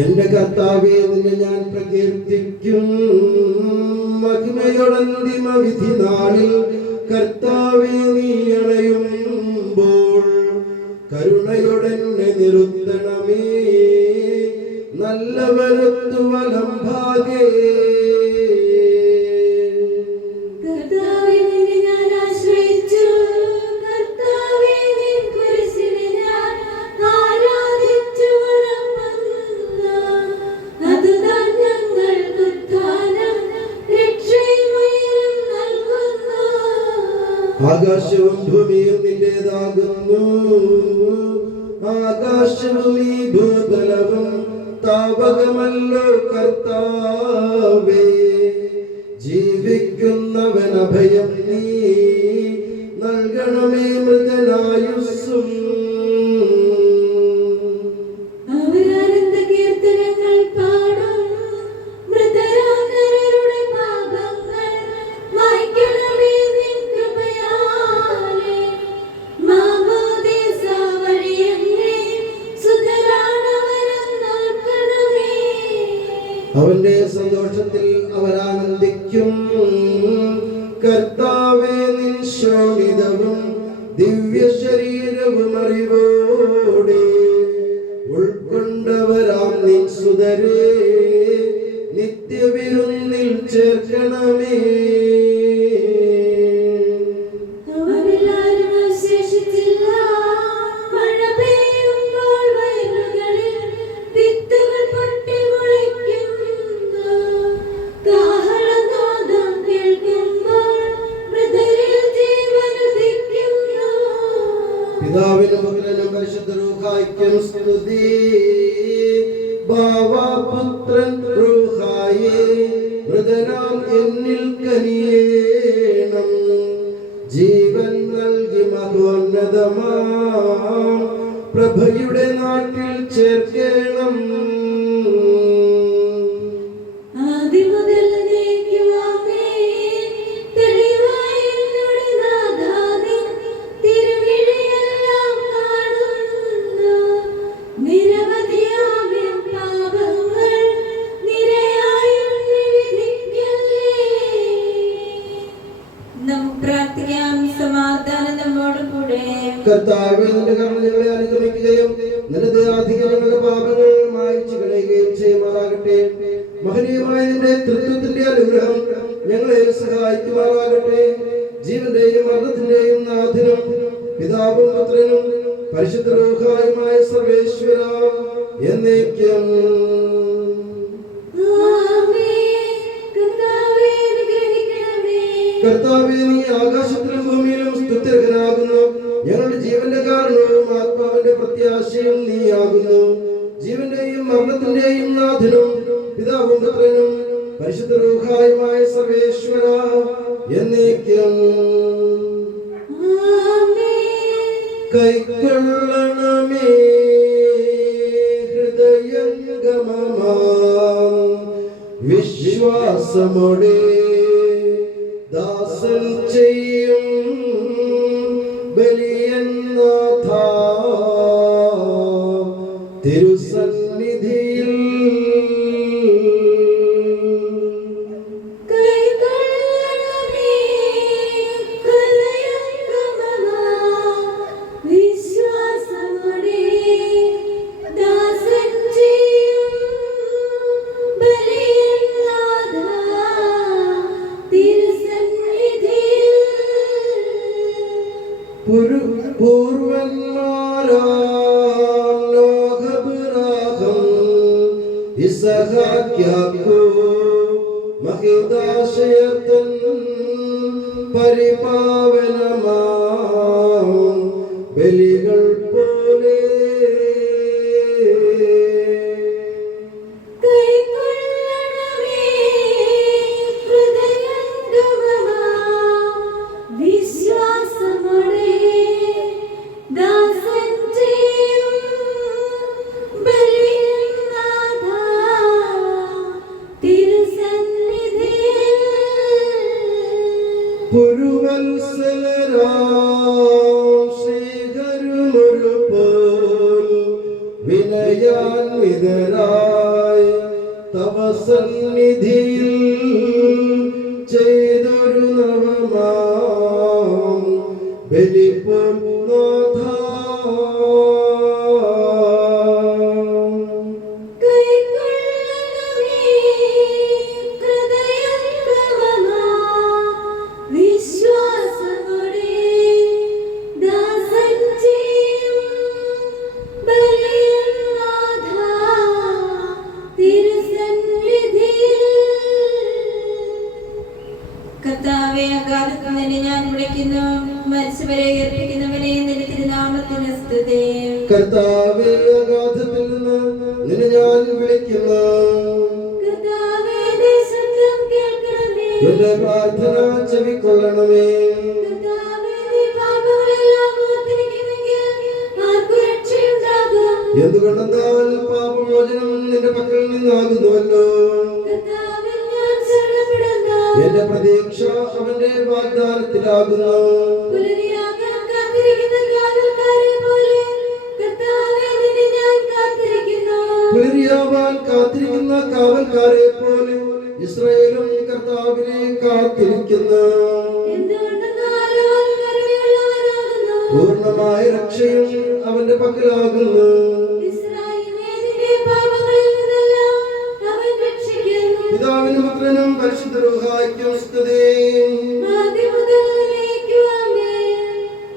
എന്റെ കർത്താവേ, നിന്നെ ഞാൻ പ്രകീർത്തിക്കും. മഹിമയോടന്തിമ വിധി നാളിൽ കർത്താവേ, നീ അണയുമ്പോൾ കരുണയോടെന്നെ നിർത്തണമേ. നല്ലവരത്തു വലം ഭാഗേ. ആകാശവും ഭൂമിയും നിന്റേതാകുന്നു. ആകാശവും ഈ ഭൂതലവും താവകമല്ലോ കർത്താവേ. ജീവിക്കുന്നവൻ അഭയം നീ നൽകണമേ മൃതനായുസ്സും. അവന്റെ സന്തോഷത്തിൽ അവരാനന്ദിക്കും. കർത്താവേ, നിൻ ശോണിതവും ദിവ്യ ശരീരവും അറിവോടെ ഉൾക്കൊണ്ടവരാം നിൻ സുതരേ നിത്യവിരുന്നിൽ ചേർക്കണമേ. പിതാവിനും പുത്രനും പരിശുദ്ധ റൂഹായ്ക്കും സ്തുതി. ബാവാപുത്രൻ റൂഹായേ, മൃതനാം എന്നിൽ കനിയേണം. ജീവൻ നൽകി മഹോന്നതമാം പ്രഭയുടെ നാട്ടിൽ ചേർക്കണം. കർത്താവേ, നിന്റെ കരുണ ഞങ്ങളെ അനുഗമിക്കുകയും നിന്റെ ദയാധികം ഞങ്ങളുടെ പാപങ്ങൾ മായ്ച്ചു കളയുകയും ചെയ്യുമാറാകട്ടെ. മഹനീയമായ നിന്റെ തൃത്വത്തിന്റെ അനുഗ്രഹം ഞങ്ങളെ സഹായിക്കുമാറാകട്ടെ. ജീവന്റെയും മരണത്തിന്റെയും നാഥനും പിതാവും പുത്രനും പരിശുദ്ധ റൂഹായുമായ സർവേശ്വര എന്നേക്കും. കർത്താവേ, നീ ആകാശത്തിലും ഭൂമിയിലും സ്തുത്യർഹനാകുന്നു. ഞങ്ങളുടെ ജീവന്റെ കാരണവും ആത്മാവിന്റെ പ്രത്യാശയും നീയാകുന്നു. ജീവന്റെയും മരണത്തിന്റെയും നാഥനും പിതാവും പുത്രനും പരിശുദ്ധ റൂഹായുമായ സർവേശ്വര എന്നേക്കും കൈക്കൊള്ളണമേ ഹൃദയംഗമമാം വിശ്വാസമോടെ ദാസൻ ചെയ്യും ബലിയന്നാഥ തിരുസന്നിധിയിൽ പൂർവന്മാരാം നോഹബ്രാഹം ഇസഹാക്ക് യാക്കോബ് മഹിദാശയർത്തൻ പരിപാവനമാം ബലികൾ പോലെ പുരുവത്സലരാം ശ്രീകരുമൊരു പോൽ വിനയാൻവിതരായി തവ സന്നിധിയിൽ ചെയ്തൊരു നവമാം ബലിപോൽ നാഥ കർത്താവേ, അഗാധത്തിൽ നിന്ന് ഞാൻ വിളിക്കുന്നു. മരിച്ചവരെ ഉയർപ്പിക്കുന്നവനെ നിന്റെ തിരുനാമത്തിന് സ്തുതി. കർത്താവേ, അഗാധത്തിൽ നിന്ന് നിന്നെ ഞാൻ വിളിക്കുന്നു. കർത്താവേ, നിന്റെ ശബ്ദം കേൾക്കണമേ. എന്റെ പ്രാർത്ഥന ചെവിക്കൊള്ളണമേ. കർത്താവേ, നീ പാപങ്ങളെല്ലാം ഓർത്തിരിക്കുമെങ്കിൽ ആർക്കു രക്ഷയുണ്ടാകും? എന്തുകൊണ്ടെന്നാൽ പാപമോചനം നിന്റെ പക്കൽ നിന്നാകുന്നുവല്ലോ. കർത്താവിൽ ഞാൻ ശരണപ്പെടുന്നു. എന്റെ പ്രതീക്ഷ അവന്റെ വാഗ്ദാനത്തിലാകുന്നു. പുലരിയാകാൻ കാത്തിരിക്കുന്ന കാവൽക്കാരെ പോലെ കർത്താവേ, നിന്നെ ഞാൻ കാത്തിരിക്കുന്നു. പുലരിയാവാൻ കാത്തിരിക്കുന്ന കാവൽക്കാരെ പോലെ ഇസ്രായേലും കർത്താവിനെ കാത്തിരിക്കുന്നു. എന്തുകൊണ്ടെന്നാൽ അവൻ കരുണയുള്ളവനാകുന്നു. പൂർണ്ണമായ രക്ഷയും അവന്റെ പക്കലാകുന്നു. ഇസ്രായേലിനെ നിന്റെ പാപങ്ങളിൽ നിന്നെല്ലാം അവൻ രക്ഷിക്കുന്നു. പിതാവിനും പുത്രനും പരിശുദ്ധ റൂഹായ്ക്കും സ്തുതി. ആദ്യം മുതൽ എന്നേക്കും ആമേൻ.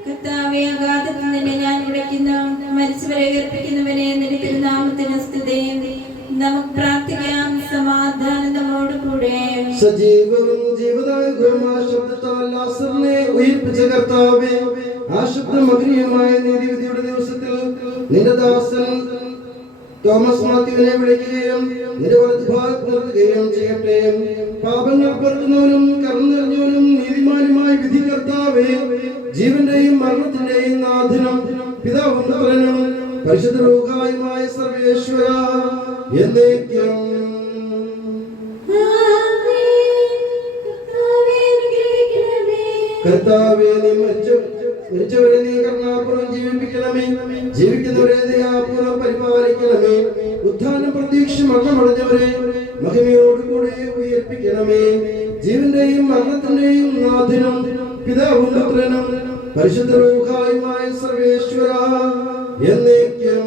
കർത്താവേ, അഗാധത്തിൽ നിന്നെ ഞാൻ വിളിക്കുന്നു. മരിച്ചവരെ ഉയർപ്പിക്കുന്നവനെ നിന്റെ തിരുനാമത്തിന് സ്തുതി. നമുക്ക് പ്രാർത്ഥിക്കാം. സമാധാനം നമ്മോടുകൂടെ. സജീവവും ജീവദായകവുമായ ശബ്ദത്താൽ ലാസറിനെ ഉയിർപ്പിച്ച കർത്താവേ, ആ ശബ്ദം അഗ്നിയമായ നീതിവിധിയുടെ ദിവസത്തിൽ നിന്റെ ദാസൻ തോമസ് മാത്യുവിനെ വിളിക്കുകയും നിന്റെ വലതുഭാഗത്ത് നിർത്തുകയും ചെയ്യട്ടെ. പാപങ്ങൾ പൊറുക്കുന്നവനും കരുണ നിറഞ്ഞവനും നീതിമാനുമായ വിധി കർത്താവേ, ജീവന്റെയും മരണത്തിന്റെയും നാഥനും പിതാവും പുത്രനും പരിശുദ്ധ റൂഹായുമായ സർവേശ്വര എന്നേക്കും കർത്താവേ, നീ മരിച്ചവരെ നീ കരുണാപൂർവ്വം ജീവിപ്പിക്കണമേ. ജീവിക്കുന്നവരെ ദയാപൂർവ്വം പരിപാലിക്കണമേ. ഉത്ഥാനം പ്രതീക്ഷ മരണമടഞ്ഞവരെ മഹിമയോടുകൂടെ ഉയർപ്പിക്കണമേ. ജീവന്റെയും മരണത്തിന്റെയും നാഥനും പിതാവും പുത്രനും പരിശുദ്ധ റൂഹായുമായ സർവേശ്വര എന്നേക്കും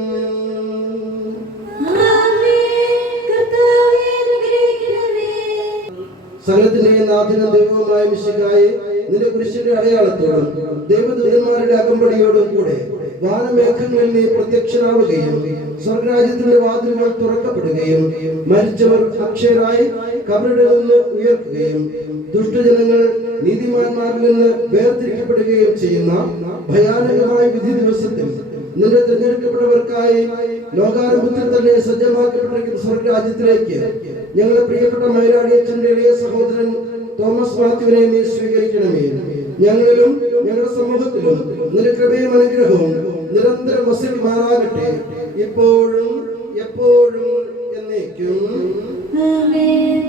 സകലത്തിന്റെയും നാഥനും ദൈവവുമായ മിശിഹായെ, നിന്റെ കുരിശിന്റെ അടയാളത്തോടും ദൈവദൂതന്മാരുടെ അകമ്പടിയോടും കൂടെ വാനമേഘങ്ങളിൽ നീ പ്രത്യക്ഷനാവുകയും സ്വർഗരാജ്യത്തിന്റെ വാതിലുകൾ തുറക്കപ്പെടുകയും മരിച്ചവർ അക്ഷയരായി കബറിടയിൽ നിന്ന് ഉയർക്കുകയും ദുഷ്ടജനങ്ങൾ നീതിമാന്മാരിൽ നിന്ന് വേർതിരിക്കപ്പെടുകയും ചെയ്യുന്ന ഭയാനകമായ വിധി ദിവസത്തിൽ നിന്റെ തിരഞ്ഞെടുക്കപ്പെട്ടവർക്കായി ലോകാരംഭത്തിൽ തന്നെ സജ്ജമാക്കപ്പെട്ടിരിക്കുന്ന സ്വർഗരാജ്യത്തിലേക്ക് ഞങ്ങളുടെ പ്രിയപ്പെട്ട മൈലാടി അച്ഛന്റെ ഇളയ സഹോദരൻ തോമസ് മാത്യുവിനെ നീ സ്വീകരിക്കണമേ. ഞങ്ങളിലും ഞങ്ങളുടെ സമൂഹത്തിലും നിന്റെ കൃപയും അനുഗ്രഹവും നിരന്തരം വസിക്കുമാറാകട്ടെ, ഇപ്പോഴും എപ്പോഴും എന്നേക്കും. ആമേൻ.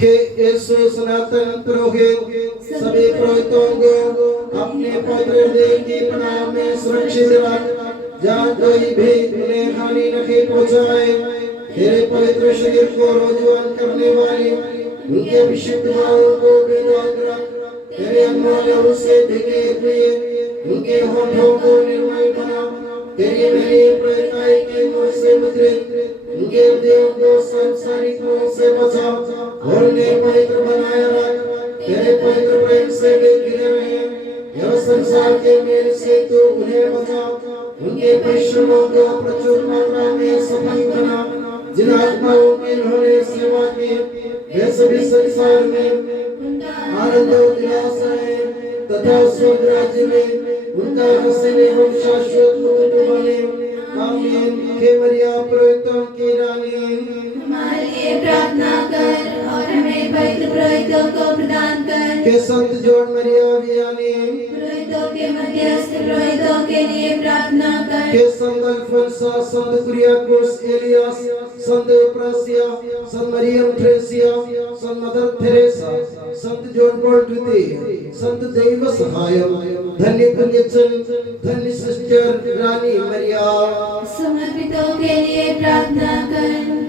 हे यीशु सनातन पुरोहित सभी पुरोहितों को अपने पवित्र हृदय की पनाह में सुरक्षित रख, जहाँ कोई भी उन्हें हानि नहीं पहुँचाए। तेरे पवित्र शरीर को रोजगार करने वाली उनके विशुद्ध भावों को बेदाग रख। तेरे अनमोल लहू से ढके हुए उनके होठों को निर्मल बना। तेरी मेरी प्रेताई के मुंह से मुद्रित उनके हृदयों को सांसारिक मोह से बचा और उन्हें पवित्र बनाया रख। तेरे पवित्र प्रेम से वे घिरे रहे, यह संसार के मेल से तू उन्हें बचा। उनके परिश्रमों को प्रचुर मात्रा में सफल बना। जिन आत्माओं की उन्होंने सेवा की वे सभी संसार में आनंद और उल्लास है तथा स्वर्ग राज्य में उनका हसीन एवं शाश्वत मुकुट बने। आमीन। हे मरिया पुरोहितों की रानी, हमारे लिए प्रार्थना कर और हमें पवित्र पुरोहितों को प्रदान कर। के संत जॉन मरिया वियानी, पुरोहितों के मध्यस्थ पुरोहितों के लिए प्रार्थना कर। के संत अल्फोंसा, संत कुरियाकोस एलियास, संत प्रासिया, संत मरियम थ्रेसिया, संत मदर थेरेसा, संत जॉन पॉल द्वितीय, संत दैव सहायम, धन्य पुण्यचन, धन्य सिस्टर रानी मरिया, समर्पितों के लिए प्रार्थना कर।